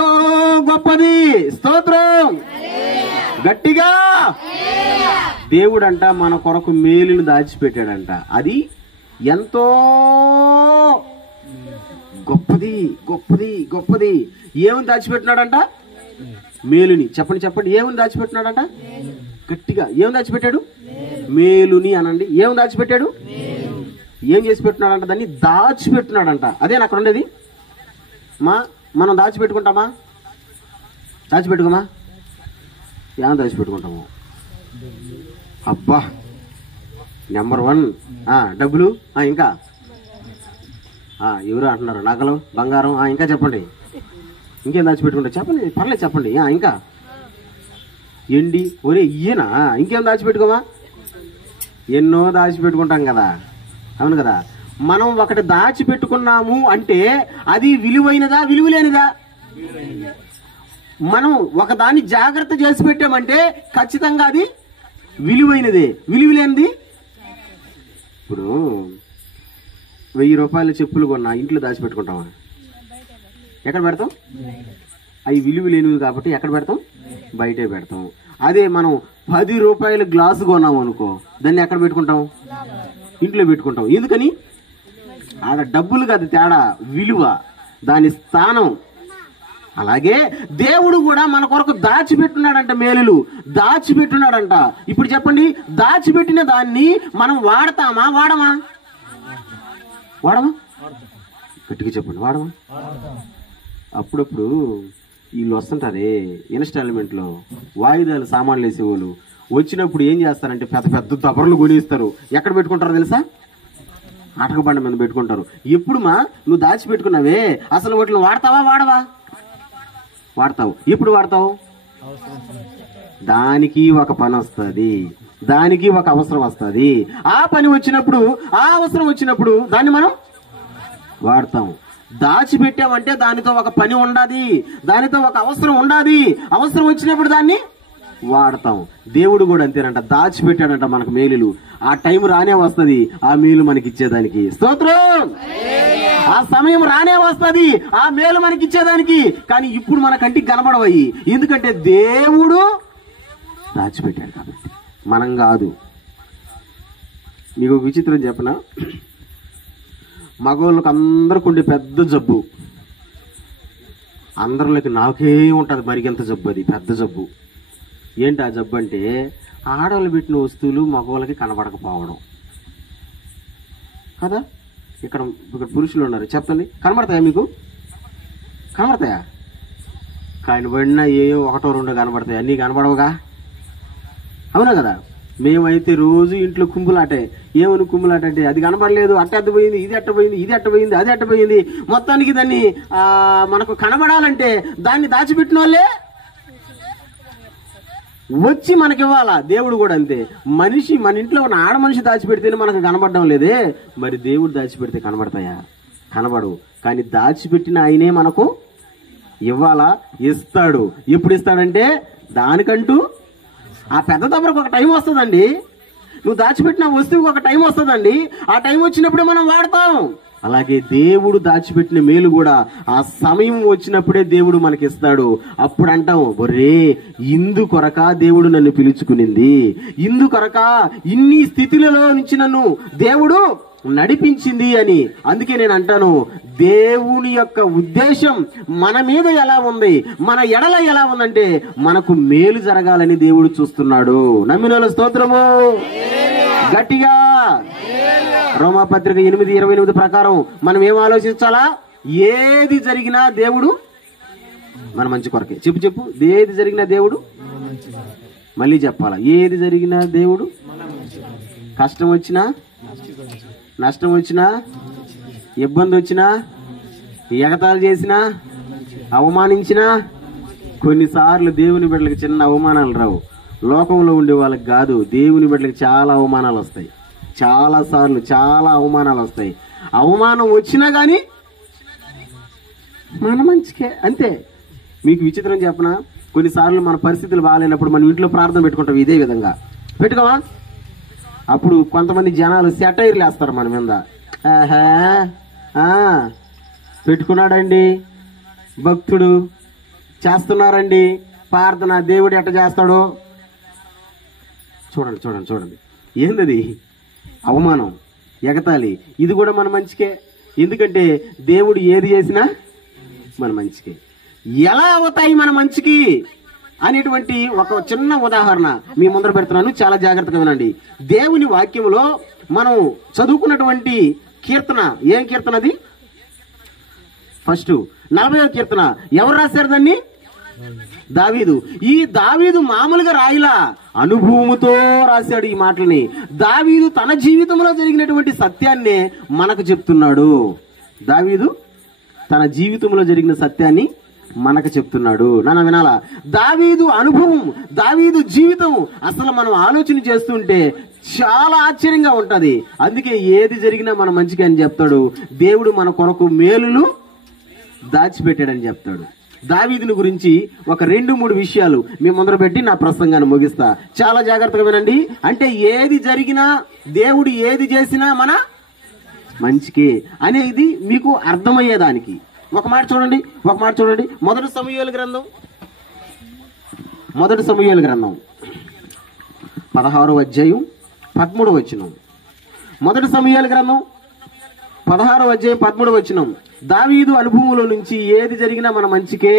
గొప్పది. స్తోత్రం గట్టిగా. దేవుడంట మన కొరకు మేలును దాచిపెట్టాడంట. అది ఎంతో గొప్పది, గొప్పది, గొప్పది. ఏమని దాచిపెట్టినాడంట? మేలుని. చెప్పండి ఏమని దాచిపెట్టినాడంట? గట్టిగా. ఏం దాచిపెట్టాడు? మేలుని అనండి. ఏం దాచిపెట్టాడు? ఏం చేసి పెట్టినాడంట? దాన్ని దాచిపెట్టినాడంట. అదే నాకు ఉండేది. మనం దాచిపెట్టుకుంటామా? దాచిపెట్టుకోమా? ఏం దాచిపెట్టుకుంటాము? అబ్బా నెంబర్ 1 డబ్బులు. ఇంకా ఎవరు అంటున్నారు? నగలు, బంగారం. ఇంకా చెప్పండి. ఇంకేం దాచిపెట్టుకుంటా? చెప్పండి, పర్లేదు చెప్పండి. ఇంకా ఎండి. ఒరే ఈయన ఇంకేం దాచిపెట్టుకోమా? ఎన్నో దాచిపెట్టుకుంటాం కదా, అవును కదా. మనం ఒకటి దాచిపెట్టుకున్నాము అంటే అది విలువైనదా, విలువలేనిదా? మనం ఒకదాన్ని జాగ్రత్త చేసి పెట్టామంటే ఖచ్చితంగా అది విలువైనదే. విలువలేనిది, ఇప్పుడు 1000 రూపాయల చెప్పులు కొన్నా ఇంట్లో దాచిపెట్టుకుంటామా? ఎక్కడ పెడతాం? అవి విలువ లేనివి కాబట్టి ఎక్కడ పెడతాం? బయటే పెడతాం. అదే మనం 10 రూపాయల గ్లాసు కొన్నాం అనుకో, దాన్ని ఎక్కడ పెట్టుకుంటాం? ఇంట్లో పెట్టుకుంటాం. ఎందుకని? ఆడ డబ్బులు కాదు తేడా, విలువ, దాని స్థానం. అలాగే దేవుడు కూడా మన కొరకు దాచిపెట్టున్నాడంట. మేలులు దాచిపెట్టున్నాడంట. ఇప్పుడు చెప్పండి, దాచిపెట్టిన దాన్ని మనం వాడతామా? వాడమా? గట్టిగా చెప్పండి, వాడమా? అప్పుడప్పుడు వీళ్ళు వస్తుంటారే ఇన్స్టాల్మెంట్ లో వాయిదాలు సామాన్లు వేసేవాళ్ళు వచ్చినప్పుడు ఏం చేస్తారంటే పెద్ద పెద్ద దబర్లు కొనిస్తారు. ఎక్కడ పెట్టుకుంటారో తెలుసా? ఆటక బండ మీద పెట్టుకుంటారు. ఎప్పుడు నువ్వు దాచిపెట్టుకున్నావే అసలు వాటిని వాడతావా? వాడవా? వాడతావు. ఎప్పుడు వాడతావు? దానికి ఒక పని వస్తుంది, దానికి ఒక అవసరం వస్తుంది. ఆ పని వచ్చినప్పుడు, ఆ అవసరం వచ్చినప్పుడు దాన్ని మనం వాడతాం. దాచిపెట్టామంటే దానితో ఒక పని ఉండాది, దానితో ఒక అవసరం ఉండాది. అవసరం వచ్చినప్పుడు దాన్ని వాడతాం. దేవుడు కూడా అంతేనంట, దాచిపెట్టాడంట మనకు మేలులు. ఆ టైం రానే వస్తుంది ఆ మేలు మనకి ఇచ్చేదానికి. స్తోత్రం. ఆ సమయం రానే వస్తుంది ఆ మేలు మనకి ఇచ్చేదానికి. కానీ ఇప్పుడు మన కంటికి కనబడవయి, ఎందుకంటే దేవుడు దాచిపెట్టాడు కాబట్టి, మనం కాదు. మీకు ఒక విచిత్రం చెప్పనా? మగవాళ్ళకి అందరికి ఉండే పెద్ద జబ్బు, అందరిలోకి నాకే ఉంటుంది మరిగెంత జబ్బు, అది పెద్ద జబ్బు. ఏంటి ఆ జబ్బు అంటే, ఆడవాళ్ళు పెట్టిన వస్తువులు మగవాళ్ళకి కనబడకపోవడం కదా. ఇక్కడ పురుషులు ఉన్నారు, చెప్పండి, కనబడతాయా మీకు? కనబడతాయా? కనబడినా ఏవో ఒకటో రెండో కనబడతాయి, అన్నీ కనబడవుగా, అవునా కదా. మేమైతే రోజు ఇంట్లో కుంపులాటే. ఏమని కుంపులాట అంటే, అది కనబడలేదు, అట్టపోయింది, ఇది అట్టపోయింది, ఇది అట్టపోయింది, అది అట్టపోయింది. మొత్తానికి దాన్ని మనకు కనబడాలంటే దాన్ని దాచిపెట్టిన వాళ్ళే వచ్చి మనకివ్వాలా. దేవుడు కూడా అంతే. మనిషి మన ఇంట్లో ఉన్న ఆడ మనిషి దాచిపెడితేనే మనకు కనబడడం లేదే, మరి దేవుడు దాచిపెడితే కనబడతాయా? కనబడవు. కానీ దాచిపెట్టిన ఆయనే మనకు ఇవ్వాలా, ఇస్తాడు. ఎప్పుడు ఇస్తాడంటే, దానికంటూ ఆ పెద్ద దెబ్బకు ఒక టైం వస్తుందండి. నువ్వు దాచిపెట్టిన వస్తువుకి ఒక టైం వస్తుందండి. ఆ టైం వచ్చినప్పుడే మనం వాడతాం. అలాగే దేవుడు దాచిపెట్టిన మేలు కూడా ఆ సమయం వచ్చినప్పుడే దేవుడు మనకిస్తాడు. అప్పుడు అంటాం, ఒరే ఇందుకొరక దేవుడు నన్ను పిలుచుకునింది, ఇందుకొరక ఇన్ని స్థితిలలో నుంచి నన్ను దేవుడు నడిపించింది అని. అందుకే నేను అంటాను, దేవుని యొక్క ఉద్దేశం మన మీద ఎలా ఉంది, మన ఎడల ఎలా ఉందంటే, మనకు మేలు జరగాలని దేవుడు చూస్తున్నాడు. నమ్మిన స్తోత్రము గట్టిగా. రోమాపత్రిక 8:28 ప్రకారం మనం ఏం ఆలోచించాలా? ఏది జరిగినా దేవుడు మన మంచి కొరకే. చెప్పు ఏది జరిగినా దేవుడు, మళ్ళీ చెప్పాలా, ఏది జరిగినా దేవుడు, కష్టం వచ్చినా, నష్టం వచ్చినా, ఇబ్బంది వచ్చినా, ఎగతాళి చేసినా, అవమానించినా, కొన్నిసార్లు దేవుని బిడ్డలకు చిన్న అవమానాలు రావు. లోకంలో ఉండే వాళ్ళకి కాదు, దేవుని బిడ్డలకు చాలా అవమానాలు వస్తాయి. చాలా సార్లు చాలా అవమానాలు వస్తాయి. అవమానం వచ్చినా గాని మన మంచికే, అంతే. మీకు విచిత్రం చెప్పనా? కొన్నిసార్లు మన పరిస్థితులు బాగాలేనప్పుడు మనం ఇంట్లో ప్రార్థన పెట్టుకుంటాం, ఇదే విధంగా పెట్టుకోవా. అప్పుడు కొంతమంది జనాలు సెటైర్లు వేస్తారు మన మీద. పెట్టుకున్నాడండి భక్తుడు, చేస్తున్నారండి ప్రార్థన, దేవుడు ఎట్ట చేస్తాడో చూడండి చూడండి చూడండి. ఏందది? అవమానం, ఎగతాళి. ఇది కూడా మన మంచికే. ఎందుకంటే దేవుడు ఏది చేసినా మన మంచికే. ఎలా అవుతాయి మన మంచికి అనేటువంటి ఒక చిన్న ఉదాహరణ మీ ముందర పెడుతున్నాను, చాలా జాగ్రత్తగా వినండి. దేవుని వాక్యంలో మనం చదువుకున్నటువంటి కీర్తన, ఏం కీర్తన అది? ఫస్ట్ 40వ కీర్తన. ఎవరు రాశారు దాన్ని? దావీదు. ఈ దావీదు మామూలుగా రాయిలా, అనుభవముతో రాశాడు ఈ మాటల్ని. దావీదు తన జీవితంలో జరిగినటువంటి సత్యాన్నే మనకు చెప్తున్నాడు. దావీదు తన జీవితంలో జరిగిన సత్యాన్ని మనకు చెప్తున్నాడు. నాన్న వినాలా? దావీదు అనుభవం, దావీదు జీవితం అసలు మనం ఆలోచన చేస్తుంటే చాలా ఆశ్చర్యంగా ఉంటది. అందుకే ఏది జరిగినా మన మంచిగా అని చెప్తాడు. దేవుడు మన కొరకు మేలులు దాచిపెట్టాడని చెప్తాడు. దావీదుని గురించి ఒక 2-3 విషయాలు మీ ముందర పెట్టి నా ప్రసంగాన్ని ముగిస్తా. చాలా జాగ్రత్తగా వినండి. అంటే ఏది జరిగినా, దేవుడు ఏది చేసినా మన మంచికే అనేది మీకు అర్థమయ్యేదానికి ఒక మాట చూడండి, ఒక మాట చూడండి. మొదటి సమూయేలు గ్రంథం 16వ అధ్యాయం 13వ వచనం. మొదటి సమూయేలు గ్రంథం 16వ అధ్యాయం 13వ వచనం. దావీదు అనుభవంలో నుంచి ఏది జరిగినా మన మంచికే,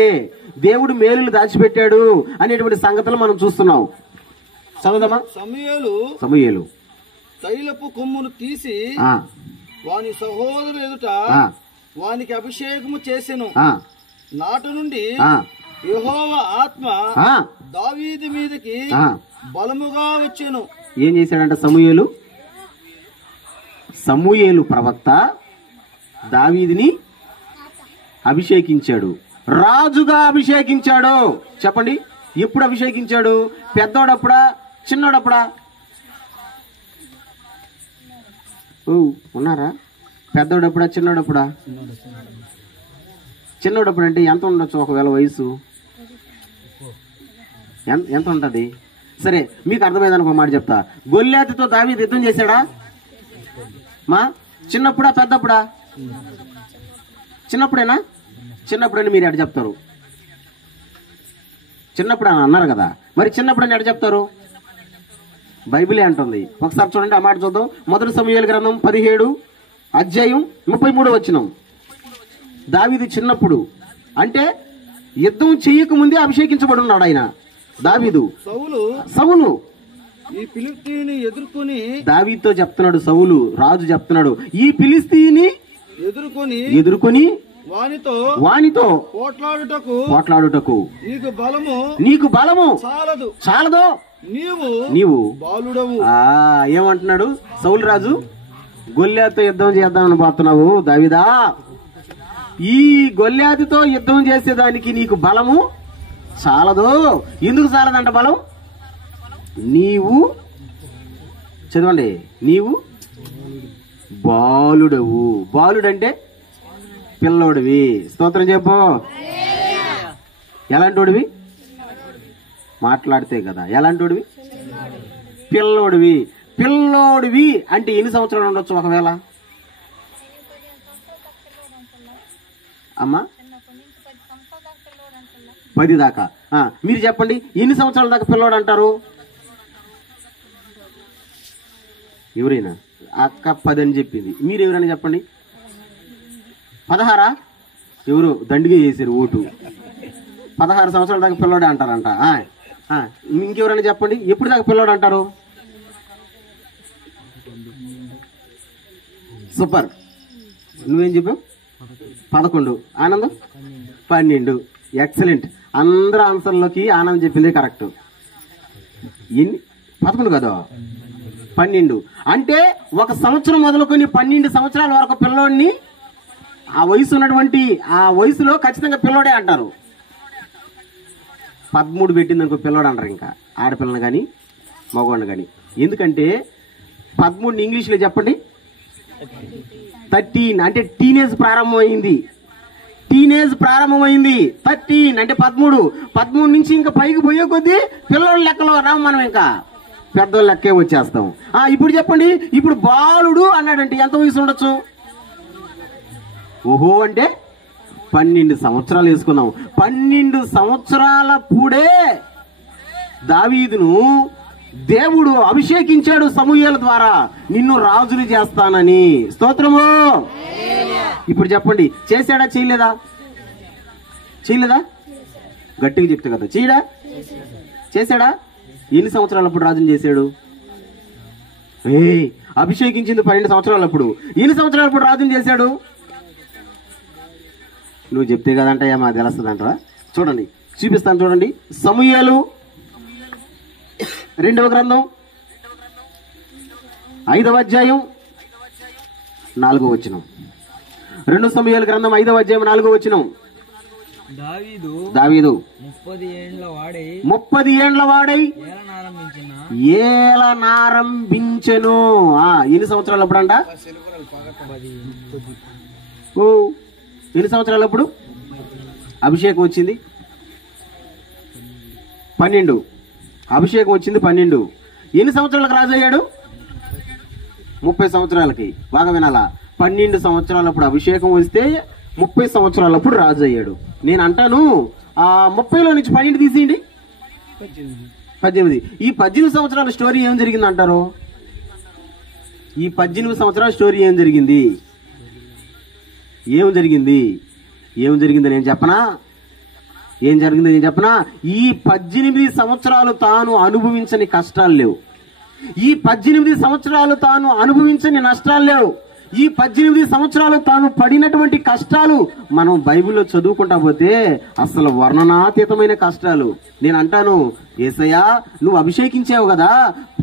దేవుడు మేలులు దాచిపెట్టాడు అనేటువంటి సంగతులు మనం చూస్తున్నాం. చదువుదామా? సమూయేలు తైలపు కొమ్మును తీసి వాని సహోదరు ఎదుట వానికి అభిషేకము చేసెను. నాటి నుండి యెహోవా ఆత్మ దావీదు మీదకి బలముగా వచ్చెను. ఏం చేశాడంట సమూయేలు ప్రవక్త దావీదుని అభిషేకించాడు, రాజుగా అభిషేకించాడు. చెప్పండి, ఎప్పుడు అభిషేకించాడు? పెద్దోడప్పుడా, చిన్నోడప్పుడా? ఉన్నారా? పెద్దోడప్పుడా, చిన్నోడప్పుడా? చిన్నోడప్పుడు అంటే ఎంత ఉండొచ్చు ఒకవేళ వయసు? ఎంత ఉంటది? సరే, మీకు అర్థమైందని ఒక మాట చెప్తా. గొల్యాతుతో దావీదు యుద్ధం చేశాడా? చిన్నప్పుడా పెద్దప్పుడా? చిన్నప్పుడేనా? చిన్నప్పుడని మీరు ఎడ చెప్తారు? చిన్నప్పుడు అని అన్నారు కదా, మరి చిన్నప్పుడని ఎడ చెప్తారు? బైబిలే అంటుంది. ఒకసారి చూడండి, ఆ మాట చూద్దాం. మొదటి సమూయేలు గ్రంథం 17 అధ్యాయం 33 వచనం. దావీదు చిన్నప్పుడు అంటే యుద్ధం చేయక ముందే అభిషేకించబడి ఉన్నాడు ఆయన. దావీదు సౌలు ఈ ఫిలిష్తీయుని ఎదుర్కొని, దావీదుతో చెప్తున్నాడు సౌలు రాజు చెప్తున్నాడు, ఈ ఫిలిష్తీయుని ఎదుర్కొని వానితో పోట్లాడుటకు నీకు బలము చాలదో, నీవు బాలుడవు. ఏమంటున్నాడు సౌలు రాజు? గొల్యాతుతో యుద్ధం చేద్దామని పోతున్నావు దావీదా, ఈ గొల్యాతుతో యుద్ధం చేసేదానికి నీకు బలము చాలదు. ఎందుకు చాలదంట బలం? నీవు చదవండి, నీవు బాలుడవు. బాలుడంటే పిల్లోడివి. స్తోత్రం చెప్పు. ఎలాంటోడివి? మాట్లాడితే కదా. ఎలాంటోడివి? పిల్లోడివి. పిల్లోడివి అంటే ఎన్ని సంవత్సరాలు ఉండొచ్చు? ఒకవేళ అమ్మా 10 దాకా. మీరు చెప్పండి, ఎన్ని సంవత్సరాల దాకా పిల్లోడు అంటారు? ఎవరైనా అక్క 10 అని చెప్పింది, మీరు ఎవరైనా చెప్పండి. 16 ఎవరు దండిగా చేశారు ఓటు. 16 సంవత్సరాల దాకా పిల్లోడే అంటారంట. ఇంకెవరైనా చెప్పండి, ఎప్పుడు దాకా పిల్లోడు అంటారు? సూపర్. నువ్వేం చెప్పావు? 11. ఆనందం 12. ఎక్సలెంట్. అందరూ ఆన్సర్లోకి ఆనందం చెప్పింది కరెక్ట్. 11 కదా, 12. అంటే 1 సంవత్సరం మొదలుకొని 12 సంవత్సరాల వరకు పిల్లోడిని, ఆ వయసు ఉన్నటువంటి ఆ వయసులో ఖచ్చితంగా పిల్లోడే అంటారు. 13 పెట్టింది అనుకో పిల్లోడు అంటారు. ఇంకా ఆడపిల్లని కానీ మగవాడిని కానీ. ఎందుకంటే 13 ఇంగ్లీష్లో చెప్పండి. 13 అంటే టీనేజ్ ప్రారంభమైంది. 13 అంటే 13 నుంచి ఇంకా పైకి పోయే కొద్దీ పిల్లోళ్ళ లెక్కలో రాము మనం, ఇంకా పెద్దోళ్ళ లెక్కే వచ్చేస్తాం. ఇప్పుడు చెప్పండి, ఇప్పుడు బాలుడు అన్నాడంటే ఎంత వయసు ఉండొచ్చు? ఓహో అంటే 12 సంవత్సరాలు వేసుకున్నాం. 12 సంవత్సరాలప్పుడే దావీదును దేవుడు అభిషేకించాడు సమూయేలు ద్వారా, నిన్ను రాజుని చేస్తానని. స్తోత్రము. ఇప్పుడు చెప్పండి, చేశాడా చేయలేదా? చేయలేదా? గట్టిగా చెప్తే కదా. చేయడా? చేశాడా? ఎన్ని సంవత్సరాలప్పుడు రాజుని చేశాడు? అభిషేకించింది 12 సంవత్సరాలప్పుడు. ఎన్ని సంవత్సరాలప్పుడు రాజుని చేశాడు? నువ్వు చెప్తే కదంట ఏమా తెలుస్తుందంటరా? చూడండి, చూపిస్తాను చూడండి. సమూయేలు 2వ గ్రంథం 5వ అధ్యాయం 4వ వచనం. 2 సమూయేలు గ్రంథం 5వ అధ్యాయం 4వ వచనం. దావీదు 30 ఏండ్ల వాడై ఏలనారంభించెను. ఎన్ని సంవత్సరాలప్పుడు అంట? ఎన్ని సంవత్సరాలప్పుడు అభిషేకం వచ్చింది? 12. అభిషేకం వచ్చింది 12. ఎన్ని సంవత్సరాలకు రాజు అయ్యాడు? 30 సంవత్సరాలకి. బాగా వినాలా, 12 సంవత్సరాలప్పుడు అభిషేకం వస్తే 30 సంవత్సరాలప్పుడు రాజు అయ్యాడు. నేను అంటాను 30లో నుంచి 12 తీసేయండి, 18. ఈ 18 సంవత్సరాల స్టోరీ ఏం జరిగింది అంటారు? ఈ 18 సంవత్సరాల స్టోరీ ఏం జరిగింది? ఏం జరిగిందో నేను చెప్పనా? ఏం జరిగిందో నేను చెప్పనా? ఈ 18 సంవత్సరాలు తాను అనుభవించని కష్టాలు లేవు. ఈ 18 సంవత్సరాలు తాను అనుభవించని నష్టాలు లేవు. ఈ 18 సంవత్సరాలు తాను పడినటువంటి కష్టాలు మనం బైబిల్లో చదువుకుంటా పోతే అసలు వర్ణనాతీతమైన కష్టాలు. నేను అంటాను, యేసయ్యా నువ్వు అభిషేకించావు కదా,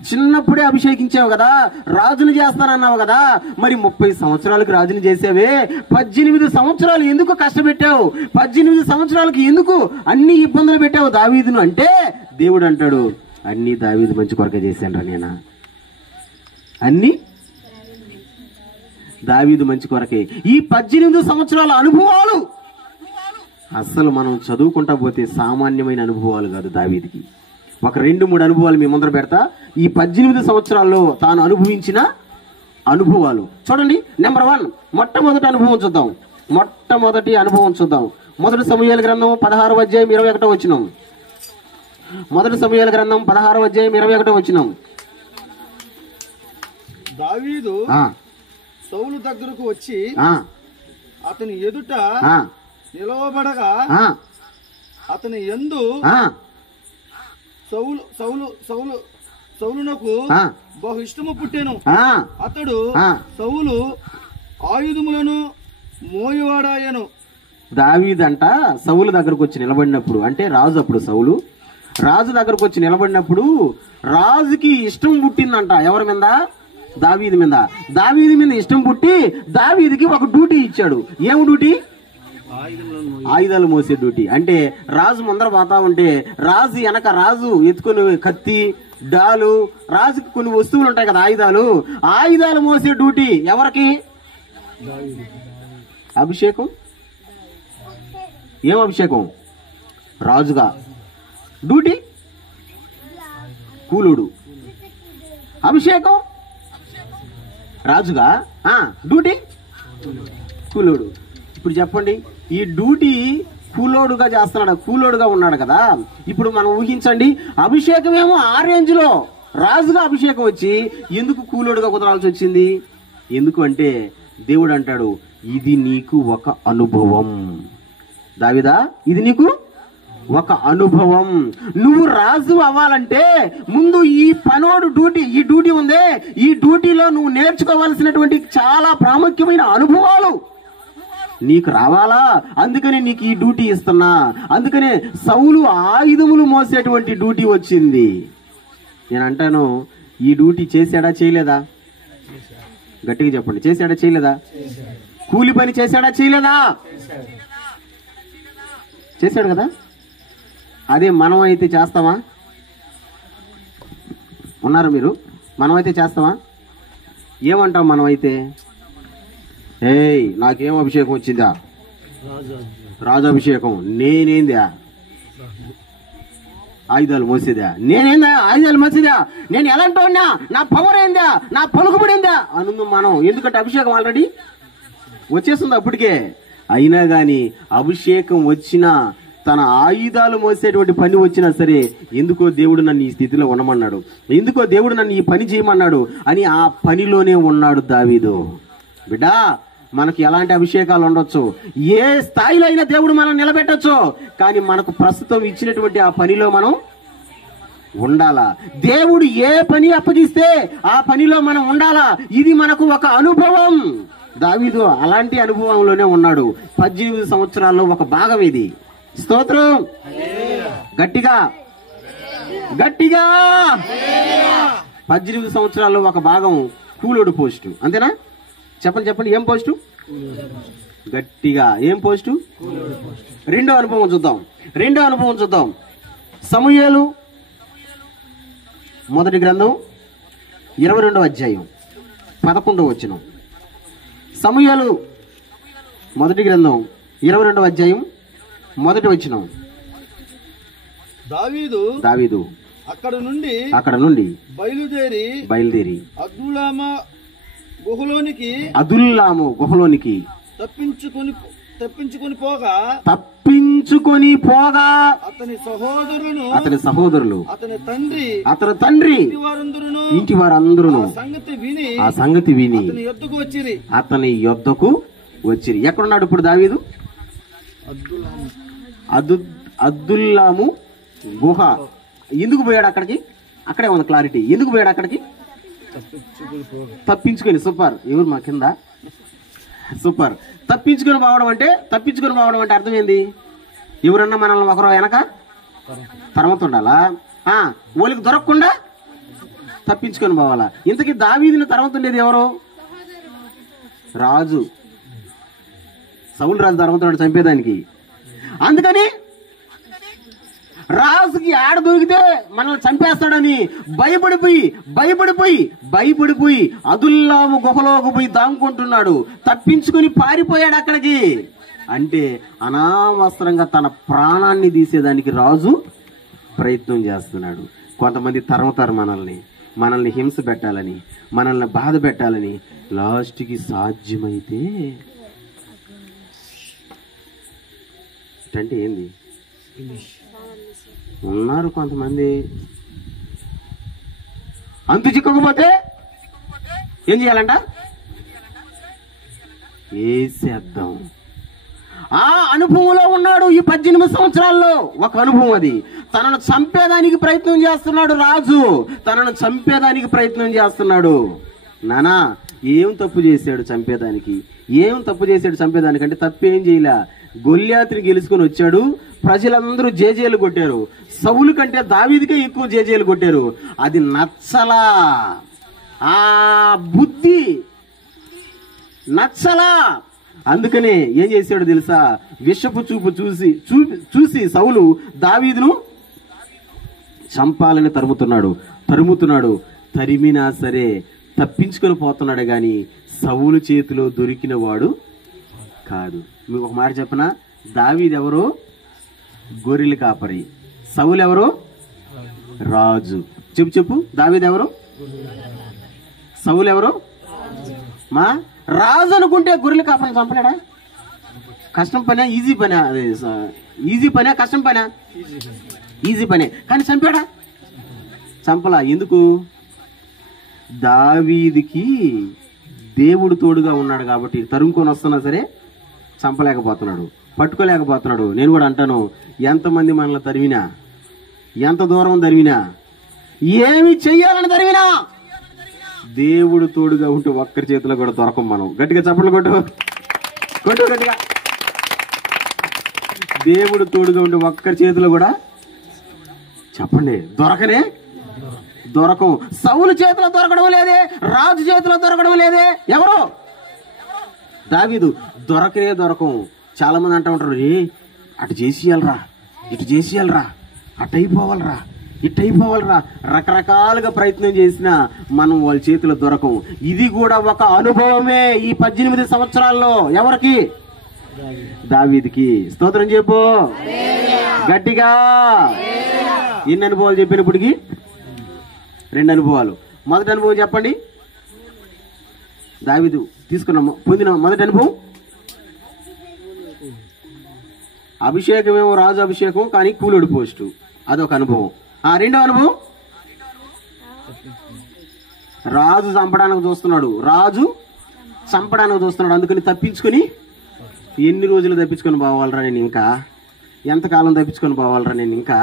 చిన్నప్పుడే అభిషేకించావు కదా, రాజుని చేస్తానన్నావు కదా, మరి 30 సంవత్సరాలకు రాజుని చేసావే, 18 సంవత్సరాలు ఎందుకు కష్టపెట్టావు? 18 సంవత్సరాలకు ఎందుకు అన్ని ఇబ్బందులు పెట్టావు దావీదును అంటే, దేవుడు అంటాడు, అన్ని దావీదు మంచి కొరకే చేశాను నేనా, అన్ని దావీదు మంచి కొరకే. ఈ 18 సంవత్సరాల అనుభవాలు అస్సలు మనం చదువుకుంటా పోతే సామాన్యమైన అనుభవాలు కాదు దావీదుకి. ఒక 2-3 అనుభవాలు మీ ముందర పెడతా. ఈ 18 సంవత్సరాల్లో తాను అనుభవించిన అనుభవాలు చూడండి. నెంబర్ 1 మొట్టమొదటి అనుభవం చూద్దాం. మొట్టమొదటి అనుభవం చూద్దాం. మొదటి సమూయేలు గ్రంథం 16వ అధ్యాయం 21వ వచనం. మొదటి సమూయేలు గ్రంథం 16వ అధ్యాయం 21వ వచనం. దావీదు సౌలు దగ్గరకు వచ్చి అతని ఎదుట నిలవబడగా అతని యందు సౌలునకు బహు ఇష్టము పుట్టెను. అతడు సౌలు ఆయుధములను మోయవాడాయను. దావీదంట సౌలు దగ్గరకు వచ్చి నిలబడినప్పుడు, అంటే రాజు, అప్పుడు సౌలు రాజు దగ్గరకు వచ్చి నిలబడినప్పుడు రాజుకి ఇష్టం పుట్టిందంట. ఎవరి మీద? దావీదు మీద. దావీదు మీద ఇష్టం పుట్టి దావీదుకి ఒక డ్యూటీ ఇచ్చాడు. ఏం డ్యూటీ? ఆయుధాలు మోసే డ్యూటీ. అంటే రాజు ముందర పోతా ఉంటే రాజు వెనక రాజు ఎత్తుకుని కత్తి, డాలు, రాజుకి కొన్ని వస్తువులు ఉంటాయి కదా, ఆయుధాలు మోసే డ్యూటీ ఎవరికి? అభిషేకం. ఏం అభిషేకం? రాజుగా డ్యూటీ కూలుడు. అభిషేకం రాజుగా, డ్యూటీ కూలోడు. ఇప్పుడు చెప్పండి, ఈ డ్యూటీ కూలోడుగా చేస్తున్నాడు, కూలోడుగా ఉన్నాడు కదా. ఇప్పుడు మనం ఊహించండి, అభిషేకం ఏమో ఆ రేంజ్ లో, రాజుగా అభిషేకం వచ్చి ఎందుకు కూలోడుగా కుదరాల్సి వచ్చింది? ఎందుకు అంటే దేవుడు అంటాడు, ఇది నీకు ఒక అనుభవం. దావీదా, ఇది నీకు ఒక అనుభవం. నువ్వు రాజు అవ్వాలంటే ముందు ఈ పనోడు డ్యూటీ, ఈ డ్యూటీ ఉందే, ఈ డ్యూటీలో నువ్వు నేర్చుకోవాల్సినటువంటి చాలా ప్రాముఖ్యమైన అనుభవాలు నీకు రావాలా. అందుకనే నీకు ఈ డ్యూటీ ఇస్తున్నా. అందుకనే సౌలు ఆయుధములు మోసేటువంటి డ్యూటీ వచ్చింది. నేను అంటాను, ఈ డ్యూటీ చేశాడా చేయలేదా? గట్టిగా చెప్పండి, చేశాడా చేయలేదా? కూలి పని చేశాడా చేయలేదా? చేశాడు కదా. అదే మనం అయితే చేస్తామా? ఉన్నారు మీరు? మనం అయితే చేస్తామా? ఏమంటాం మనం అయితే? ఏయ్, నాకేం అభిషేకం వచ్చిందా? రాజాభిషేకం. నేనేందా ఆయుధాలు మోసేదా? నేనేందా ఆయుధాలు మోసేదా? నేను ఎలాంటోన్నా? నా పవర్ ఏందా? నా పలుకుబడిందా అను మనం. ఎందుకంటే అభిషేకం ఆల్రెడీ వచ్చేస్తుంది అప్పటికే. అయినా గాని అభిషేకం వచ్చినా, తన ఆయుధాలు మోసేటువంటి పని వచ్చినా సరే, ఎందుకో దేవుడు నన్ను ఈ స్థితిలో ఉండమన్నాడు, ఎందుకో దేవుడు నన్ను ఈ పని చేయమన్నాడు అని ఆ పనిలోనే ఉన్నాడు దావీదు. బిడ్డా, మనకు ఎలాంటి అభిషేకాలు ఉండొచ్చు, ఏ స్థాయిలో అయినా దేవుడు మనం నిలబెట్టొచ్చు, కానీ మనకు ప్రస్తుతం ఇచ్చినటువంటి ఆ పనిలో మనం ఉండాలా. దేవుడు ఏ పని అప్పగిస్తే ఆ పనిలో మనం ఉండాలా. ఇది మనకు ఒక అనుభవం. దావీదు అలాంటి అనుభవంలోనే ఉన్నాడు. 18 సంవత్సరాల్లో ఒక భాగం ఇది. స్తోత్రం. గట్టిగా గట్టిగా 18 సంవత్సరాల్లో ఒక భాగం కూలోడు పోస్టు. అంతేనా? చెప్పండి చెప్పండి, ఏం పోస్టు? గట్టిగా ఏం పోస్టు? రెండో అనుభవం చూద్దాం. సమూయేలు మొదటి గ్రంథం 22వ అధ్యాయం 11వ వచనం. సమూయేలు మొదటి గ్రంథం 22వ అధ్యాయం 1వ వచనం. దావీదు అక్కడ నుండి బయలుదేరి అదుల్లాము గుహలోనికి తప్పించుకొని పోగా అతని సహోదరులు అతని తండ్రి ఇంటి వారందరూ ఆ సంగతి విని అతని యొద్దకు వచ్చిరి. ఎక్కడున్నాడు ఇప్పుడు దావీదు? అదుల్లాము గుహ. ఎందుకు పోయాడు అక్కడికి? అక్కడే ఉంది క్లారిటీ. ఎందుకు పోయాడు అక్కడికి? తప్పించుకొని. సూపర్. ఎవరు మా కింద? సూపర్. తప్పించుకొని పోవడం అంటే అర్థం ఏంది? ఎవరన్నా మనల్ని ఒకరు వెనక తరమతుండాలా? ఓలికి దొరకకుండా తప్పించుకొని పోవాలా? ఇంతకీ దావీదుని తరమతుండేది ఎవరు? రాజు. సౌలు రాజు తరమతున్నాడు చంపేదానికి. అందుకని రాజుకి ఆడ దొరికితే మనల్ని చంపేస్తాడని భయపడిపోయి అదుల్లాము గుహలోకి పోయి దాంకుంటున్నాడు. తప్పించుకుని పారిపోయాడు అక్కడికి. అంటే అనావసరంగా తన ప్రాణాన్ని తీసేదానికి రాజు ప్రయత్నం చేస్తున్నాడు. కొంతమంది తరమతారు మనల్ని హింస పెట్టాలని, మనల్ని బాధ పెట్టాలని. లాస్ట్కి సాధ్యమైతే అంటే ఏంది ఉన్నారు కొంతమంది, అంతు చిక్కకపోతే ఏం చేయాలంట? వేసేద్దాం. ఆ అనుభవంలో ఉన్నాడు. ఈ 18 సంవత్సరాల్లో ఒక అనుభవం అది. తనను చంపేదానికి ప్రయత్నం చేస్తున్నాడు రాజు, తనను చంపేదానికి ప్రయత్నం చేస్తున్నాడు. నానా ఏం తప్పు చేశాడు చంపేదానికి? ఏం తప్పు చేశాడు చంపేదానికి అంటే తప్పేం చేయలే. గొల్యాతుని గెలుచుకొని వచ్చాడు, ప్రజలందరూ జేజేలు కొట్టారు. సౌలు కంటే దావీదుకే ఎక్కువ జేజేలు కొట్టారు. అది నచ్చలా, ఆ బుద్ధి నచ్చలా. అందుకనే ఏం చేశాడు తెలుసా? విషపు చూపు చూసి సౌలు దావీదును చంపాలని తరుముతున్నాడు. తరిమినా సరే తప్పించుకొని పోతున్నాడు గాని సౌలు చేతిలో దొరికిన వాడు కాదు. మీకు ఒక మాట చెప్పనా? దావీదు ఎవరు? గొర్రెల కాపరి. సౌలు ఎవరు? రాజు. చెప్పు దావీదు ఎవరు? సౌలు ఎవరు? మా రాజు అనుకుంటే గొర్రెల కాపరిని చంపలేడా? కష్టం పనే, ఈజీ పనే? అదే ఈజీ పనే, కష్టం పనే? ఈజీ పనే. కానీ చంపాడా? చంపలా. ఎందుకు? దావీదుకి దేవుడు తోడుగా ఉన్నాడు కాబట్టి తరుముకొని వస్తున్నా సరే చంపలేకపోతున్నాడు, పట్టుకోలేకపోతున్నాడు. నేను కూడా అంటాను, ఎంతమంది మనల్ని తరిమినా, ఎంత దూరం తరిమినా, ఏమి చెయ్యాలని తరిమినా దేవుడు తోడుగా ఉంటే ఒక్కరి చేతిలో కూడా దొరకం మనం. గట్టిగా చప్పట్లు కొట్టు గట్టిగా. దేవుడు తోడుగా ఉంటే ఒక్కరి చేతిలో కూడా చెప్పండి దొరకం. సౌలు చేతిలో దొరకడం లేదే, రాజు చేతిలో దొరకడం లేదే. ఎవరు? దావీదు. దొరకం. చాలా మంది అంటూ ఉంటారు, అటు చేసేయాలరా, ఇటు చేసేయాలరా, అటు అయిపోవాలరా, ఇటు అయిపోవాలరా. రకరకాలుగా ప్రయత్నం చేసినా మనం వాళ్ళ చేతిలో దొరకం. ఇది కూడా ఒక అనుభవమే ఈ 18 సంవత్సరాల్లో. ఎవరికి? దావీదుకి. స్తోత్రం చెప్పు గట్టిగా. ఎన్ని అనుభవాలు చెప్పినప్పటికీ? 2 అనుభవాలు. మొదటి అనుభవం చెప్పండి. దావీదు పొందిన మొదటి అనుభవం అభిషేకమేమో రాజు అభిషేకం, కానీ కూలుడు పోస్టు, అదొక అనుభవం. రెండవ అనుభవం రాజు చంపడానికి చూస్తున్నాడు. అందుకని తప్పించుకొని, ఎన్ని రోజులు తప్పించుకొని పోవాలరా నేను, ఇంకా ఎంతకాలం తప్పించుకొని పోవాలరా నేను, ఇంకా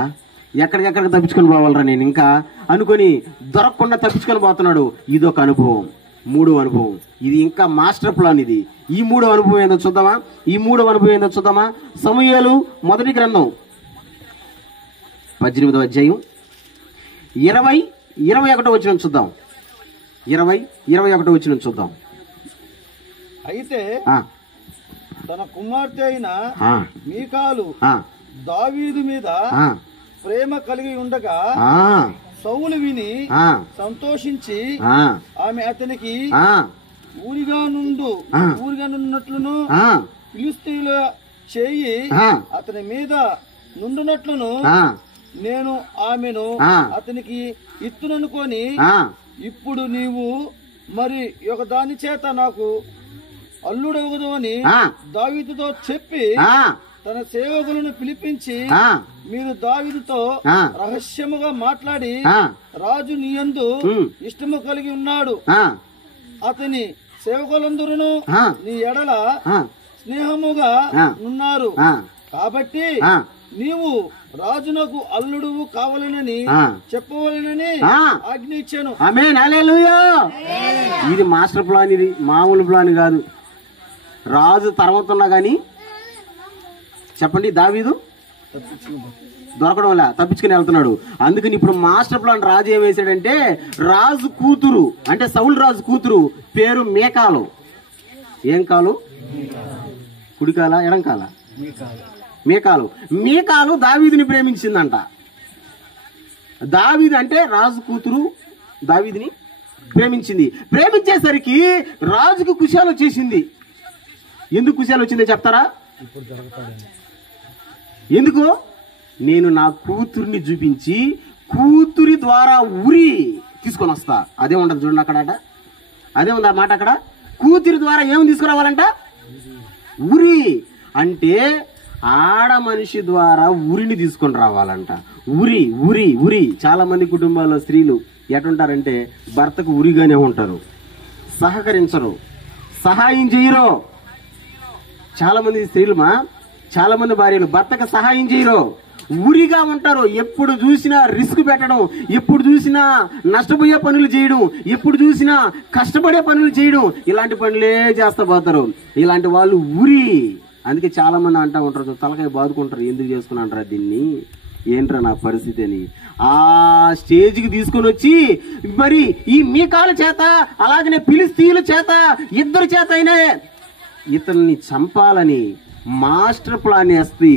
ఎక్కడికెక్కడికి తప్పించుకొని పోవాలరా నేను ఇంకా అనుకొని దొరకకుండా తప్పించుకొని పోతున్నాడు. ఇదొక అనుభవం. 3వ అనుభవం. ఇది ఇంకా మాస్టర్ ప్లాన్. ఇది ఈ 3వ అనుభవం ఏందో చూద్దామా? సమూయేలు మొదటి గ్రంథం 18వ అధ్యాయం 20-21 వచనం చూద్దాం. 20-21 వచనం చూద్దాం. అయితే తన కుమార్తె అయిన మీకాలు దావీదు మీద ప్రేమ కలిగి ఉండగా సౌలు విని సంతోషించి ఆమె అతనికి ఊరిగా నున్నట్లును ఫిలిష్తీయుల చేయి అతని మీద నుండునట్లును నేను ఆమెను అతనికి ఇత్తుననుకొని, ఇప్పుడు నీవు మరి ఒక దాని చేత నాకు అల్లుడవదు అని దావీదుతో చెప్పి తన సేవకులను పిలిపించి, మీరు దావీదుతో రహస్యముగా మాట్లాడి రాజు నీయందు ఇష్టము కలిగి ఉన్నాడు, అతని సేవకులందరూ నీ ఎడల స్నేహముగా ఉన్నారు, కాబట్టి నీవు రాజునకు అల్లుడు కావాలనని చెప్పవలనని ఆజ్ఞ ఇచ్చాను. ఆమేన్, హల్లెలూయా. ఇది మాస్టర్ ప్లాన్. ఇది మామూలు ప్లాన్ కాదు. రాజు తరమతున్నా గాని చెప్పండి, దావీదు దొరకడం వల్ల తప్పించుకుని వెళ్తున్నాడు. అందుకని ఇప్పుడు మాస్టర్ ప్లాన్ రాజు ఏం వేశాడంటే, రాజు కూతురు అంటే సౌలు రాజు కూతురు పేరు మేకాలు. ఏం కాలు? కుడికాల ఎడంకాల? మేకాలు దావీదుని ప్రేమించిందంట. దావీదు అంటే రాజు కూతురు దావీదుని ప్రేమించేసరికి రాజుకు కుశాలు వచ్చేసింది. ఎందుకు కుశాలు వచ్చిందో చెప్తారా? ఎందుకు? నేను నా కూతుర్ని చూపించి కూతురి ద్వారా ఉరి తీసుకొని వస్తా. అదే ఉండదు చూడండి అక్కడ, అదే ఉంది ఆ మాట అక్కడ. కూతురి ద్వారా ఏమి తీసుకురావాలంట? ఉరి. అంటే ఆడ మనిషి ద్వారా ఉరిని తీసుకొని రావాలంట. ఉరి ఉరి ఉరి. చాలా మంది కుటుంబాల్లో స్త్రీలు ఎటుంటారంటే భర్తకు ఉరిగానే ఉంటారు, సహకరించరు, సహాయం చేయరు. చాలా మంది స్త్రీలు చాలా మంది భార్యలు భర్తకు సహాయం చేయరు, ఉరిగా ఉంటారు. ఎప్పుడు చూసినా రిస్క్ పెట్టడం, ఎప్పుడు చూసినా నష్టపోయే పనులు చేయడం, ఎప్పుడు చూసినా కష్టపడే పనులు చేయడం, ఇలాంటి పనులే చేస్తా పోతారు. ఇలాంటి వాళ్ళు ఉరి. అందుకే చాలా మంది అంటూ ఉంటారు, తలకాయ బాదుకుంటారు, ఎందుకు చేసుకుని అంటారా దీన్ని, ఏంట్రా నా పరిస్థితి అని. ఆ స్టేజ్కి తీసుకొని వచ్చి మరి ఈ మీకాల చేత అలాగనే ఫిలిష్తీయుల చేత ఇద్దరి చేత అయినా ఇతన్ని చంపాలని మాస్టర్ ప్లాన్ వేస్తే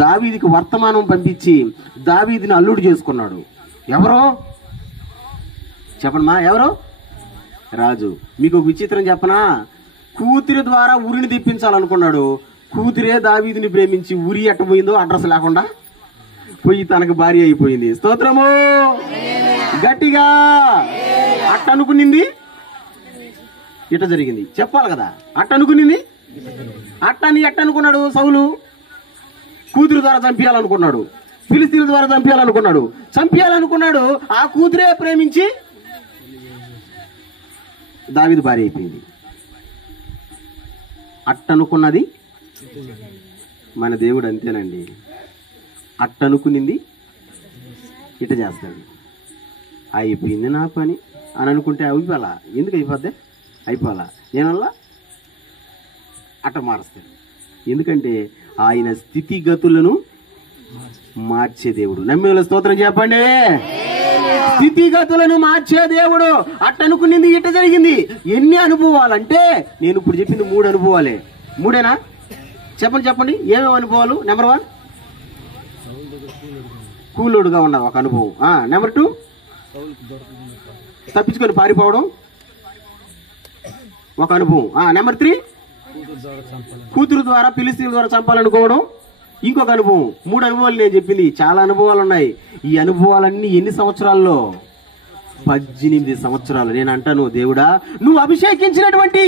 దావీదుకి వర్తమానం పంపించి దావీదుని అల్లుడు చేసుకున్నాడు. ఎవరో చెప్పండి ఎవరో? రాజు. మీకు ఒక విచిత్రం చెప్పనా? కూతురి ద్వారా ఉరిని తెప్పించాలనుకున్నాడు. కూతురే దావీదుని ప్రేమించి ఉరి ఎట్టబోయిందో అడ్రస్ లేకుండా పోయి తనకు భార్య అయిపోయింది. స్తోత్రము గట్టిగా. అట్ట అనుకునింది ఇట జరిగింది. చెప్పాలి కదా, అట్ట అనుకునింది. అట్టని ఎట్ట అనుకున్నాడు? సౌలు కూతురు ద్వారా చంపేయాలనుకున్నాడు, ఫిలిష్తీయుల ద్వారా చంపేయాలనుకున్నాడు. ఆ కూతురే ప్రేమించి దావీదు భార్య అయిపోయింది. అట్టనుకున్నది మన దేవుడు అంతేనండి. అట్టనుకునింది ఇట చేస్తాడు. అయిపోయింది నా పని అని అనుకుంటే అయిపోలా. ఎందుకు అయిపోలా నేనల్లా అట్ట మారుస్తాడు. ఎందుకంటే ఆయన స్థితిగతులను మార్చే దేవుడు. నమ్మేల స్తోత్రం చెప్పండి. స్థితిగతులను మార్చే దేవుడు. అట్టనుకునింది ఇట్ట జరిగింది. ఎన్ని అనుభవాలంటే నేను ఇప్పుడు చెప్పింది 3 అనుభవాలే. 3ఏనా? చెప్పండి ఏమేమి అనుభవాలు? నెంబర్ 1 కూలోడుగా ఉన్న ఒక అనుభవం. నెంబర్ 2 తప్పించుకొని పారిపోవడం ఒక అనుభవం. నెంబర్ 3 కూతురు ద్వారా ఫిలిష్తీయుల ద్వారా చంపాలనుకోవడం ఇంకొక అనుభవం. 3 అనుభవాలు నేను చెప్పింది. చాలా అనుభవాలు ఉన్నాయి. ఈ అనుభవాలన్నీ ఎన్ని సంవత్సరాల్లో? 18 సంవత్సరాలు. నేను అంటాను, దేవుడా నువ్వు అభిషేకించినటువంటి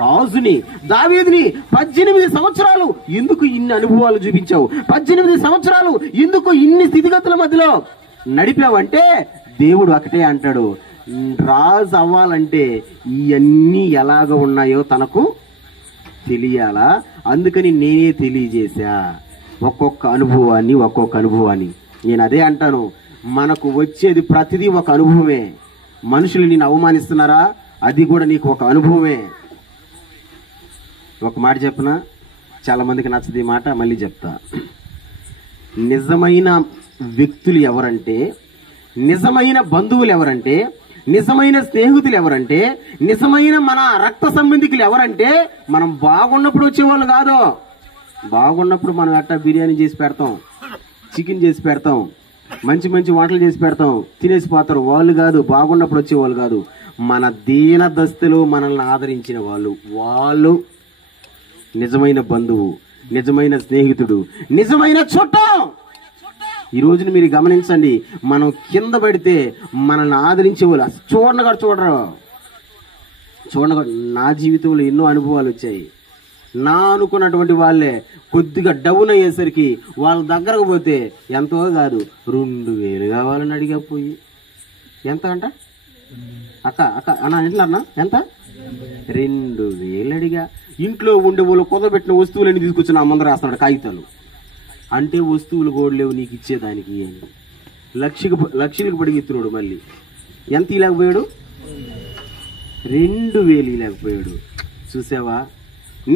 రాజుని దావీదుని 18 సంవత్సరాలు ఎందుకు ఇన్ని అనుభవాలు చూపించావు? 18 సంవత్సరాలు ఎందుకు ఇన్ని స్థితిగతుల మధ్యలో నడిపావంటే దేవుడు ఒకటే అంటాడు, రాజు అవ్వాలంటే ఇవన్నీ ఎలాగ ఉన్నాయో తనకు తెలియాలా, అందుకని నేనే తెలియజేశా ఒక్కొక్క అనుభవాన్ని. నేను అదే అంటాను, మనకు వచ్చేది ప్రతిదీ ఒక అనుభవమే. మనుషులు నిన్ను అవమానిస్తున్నారా? అది కూడా నీకు ఒక అనుభవమే. ఒక మాట చెప్పనా, చాలా మందికి నచ్చదు ఈ మాట, మళ్ళీ చెప్తా. నిజమైన వ్యక్తులు ఎవరంటే, నిజమైన బంధువులు ఎవరంటే, నిజమైన స్నేహితులు ఎవరంటే, నిజమైన మన రక్త సంబంధికులు ఎవరంటే మనం బాగున్నప్పుడు వచ్చేవాళ్ళు కాదు. బాగున్నప్పుడు మనం ఎట్టా బిర్యానీ చేసి పెడతాం, చికెన్ చేసి పెడతాం, మంచి మంచి వంటలు చేసి పెడతాం, తినేసిపోతారు. వాళ్ళు కాదు, బాగున్నప్పుడు వచ్చేవాళ్ళు కాదు. మన దీన దశలో మనల్ని ఆదరించిన వాళ్ళు నిజమైన బంధువు, నిజమైన స్నేహితుడు, నిజమైన చుట్టం. ఈ రోజున మీరు గమనించండి, మనం కింద పడితే మనల్ని ఆదరించే వాళ్ళు చూడరు. నా జీవితంలో ఎన్నో అనుభవాలు వచ్చాయి. నా అనుకున్నటువంటి వాళ్ళే కొద్దిగా డౌన్ అయ్యేసరికి వాళ్ళ దగ్గరకు పోతే ఎంతో కాదు 2000 కావాలని అడిగా పోయి, ఎంత అంట అక్క అన్న ఇంట్లో ఎంత 2000 అడిగా. ఇంట్లో ఉండే వాళ్ళు కుదబెట్టిన వస్తువులన్నీ తీసుకొచ్చి నా ముందర రాస్తున్నాడు కాగితాలు. అంటే వస్తువులు కూడా లేవు నీకు ఇచ్చేదానికి అని లక్షలకు పడిగెత్తున్నాడు. మళ్ళీ ఎంత ఇలాగపోయాడు? 2000 ఇలాగపోయాడు. చూసావా?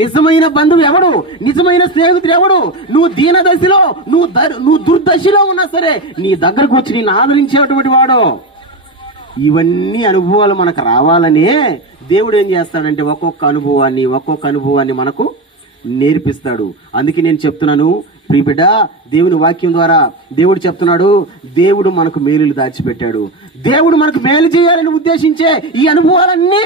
నిజమైన బంధువు ఎవడు? నిజమైన స్నేహితుడు ఎవడు? నువ్వు దీన దశలో, నువ్వు దుర్దశలో ఉన్నా సరే నీ దగ్గరకు వచ్చి నిన్ను ఆదరించేటువంటి వాడు. ఇవన్నీ అనుభవాలు మనకు రావాలనే దేవుడు ఏం చేస్తాడంటే ఒక్కొక్క అనుభవాన్ని మనకు నేర్పిస్తాడు. అందుకే నేను చెప్తున్నాను ప్రియ బిడ్డ, దేవుని వాక్యం ద్వారా దేవుడు చెప్తున్నాడు, దేవుడు మనకు మేలులు దాచిపెట్టాడు. దేవుడు మనకు మేలు చేయాలని ఉద్దేశించే ఈ అనుభవాలన్నీ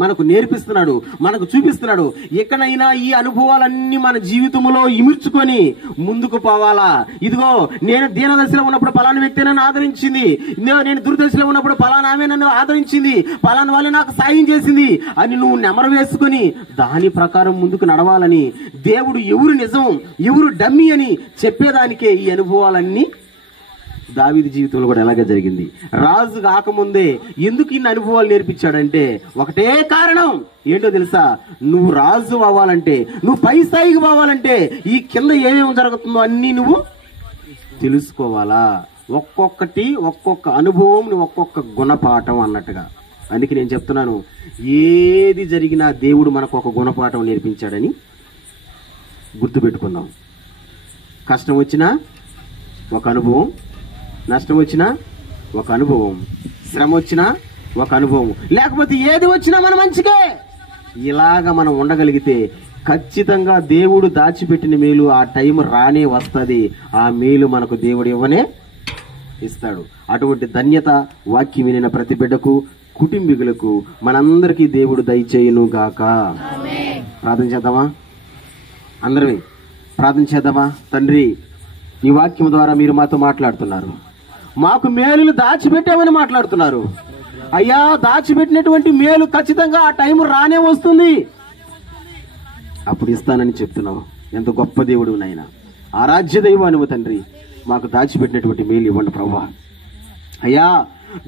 మనకు నేర్పిస్తున్నాడు, మనకు చూపిస్తున్నాడు. ఎక్కడైనా ఈ అనుభవాలన్నీ మన జీవితంలో ఇమిర్చుకొని ముందుకు పోవాలా. ఇదిగో నేను దీనదశలో ఉన్నప్పుడు పలానా వ్యక్తి నన్ను ఆదరించింది, నేను దుర్దశలో ఉన్నప్పుడు పలానా ఆమె నన్ను ఆదరించింది, పలానా వాళ్ళు నాకు సాయం చేసింది అని నువ్వు నెమరు వేసుకొని దాని ప్రకారం ముందుకు నడవాలని, దేవుడు ఎవరు నిజం ఎవరు డమ్మీ అని చెప్పేదానికే ఈ అనుభవాలన్నీ దావీదు జీవితంలో కూడా ఎలాగే జరిగింది. రాజు కాకముందే ఎందుకు ఇన్ని అనుభవాలు నేర్పించాడంటే ఒకటే కారణం ఏంటో తెలుసా? నువ్వు రాజు అవ్వాలంటే, నువ్వు పై స్థాయికి పోవాలంటే ఈ కింద ఏమేమి జరుగుతుందో అన్నీ నువ్వు తెలుసుకోవాలా. ఒక్కొక్కటి ఒక్కొక్క అనుభవం, ఒక్కొక్క గుణపాఠం అన్నట్టుగా. అందుకే నేను చెప్తున్నాను, ఏది జరిగినా దేవుడు మనకు ఒక గుణపాఠం నేర్పించాడని గుర్తుపెట్టుకుందాం. కష్టం వచ్చినా ఒక అనుభవం, నష్టం వచ్చినా ఒక అనుభవం, శ్రమ వచ్చినా ఒక అనుభవం, లేకపోతే ఏది వచ్చినా మన మంచికే. ఇలాగ మనం ఉండగలిగితే ఖచ్చితంగా దేవుడు దాచిపెట్టిన మేలు ఆ టైం రానే వస్తుంది. ఆ మేలు మనకు దేవుడు ఇవ్వనే ఇస్తాడు. అటువంటి ధన్యత వాక్యం వినిన ప్రతి బిడ్డకు, కుటుంబీకులకు మనందరికీ దేవుడు దయచేయును గాక. ప్రార్థన చేద్దామా? అందరమే ప్రార్థన చేద్దామా? తండ్రి, ఈ వాక్యం ద్వారా మీరు మాతో మాట్లాడుతున్నారు, మాకు మేలులు దాచిపెట్టామని మాట్లాడుతున్నారు. అయ్యా, దాచిపెట్టినటువంటి మేలు ఖచ్చితంగా ఆ టైం రానే వస్తుంది, అప్పుడు ఇస్తానని చెప్తున్నావు. ఎంత గొప్ప దేవుడు నాయన, ఆరాధ్య దైవానువు తండ్రి. మాకు దాచిపెట్టినటువంటి మేలు ఇవ్వండి ప్రభువా. అయ్యా,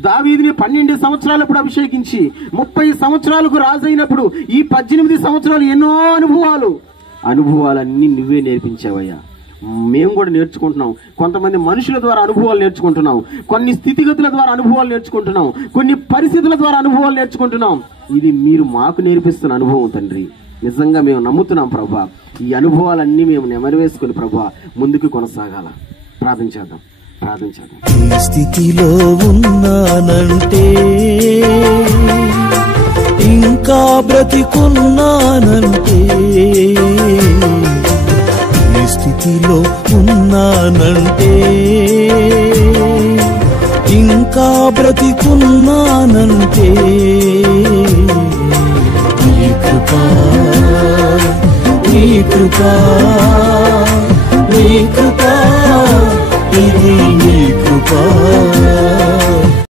దావీదుని 12 సంవత్సరాలప్పుడు అభిషేకించి 30 సంవత్సరాలకు రాజు అయినప్పుడు ఈ 18 సంవత్సరాలు ఎన్నో అనుభవాలన్నీ నువ్వే నేర్పించావయ్యా. మేము కూడా నేర్చుకుంటున్నాం. కొంతమంది మనుషుల ద్వారా అనుభవాలు నేర్చుకుంటున్నాం, కొన్ని స్థితిగతుల ద్వారా అనుభవాలు నేర్చుకుంటున్నాం, కొన్ని పరిస్థితుల ద్వారా అనుభవాలు నేర్చుకుంటున్నాం. ఇది మీరు మాకు నేర్పిస్తున్న అనుభవం తండ్రి. నిజంగా మేము నమ్ముతున్నాం ప్రభా. ఈ అనుభవాలన్నీ మేము నెమరవేసుకుని ప్రభా ముందుకు కొనసాగాల. ప్రార్థించేద్దాం. ఈ స్థితిలో ఉన్నానంటే, ఇంకా బ్రతికున్నానంటే, ఈ స్థితిలో ఉన్నానంటే, ఇంకా బ్రతికున్నానంటే, నీ కృపా, నీ కృపా, నీ కృప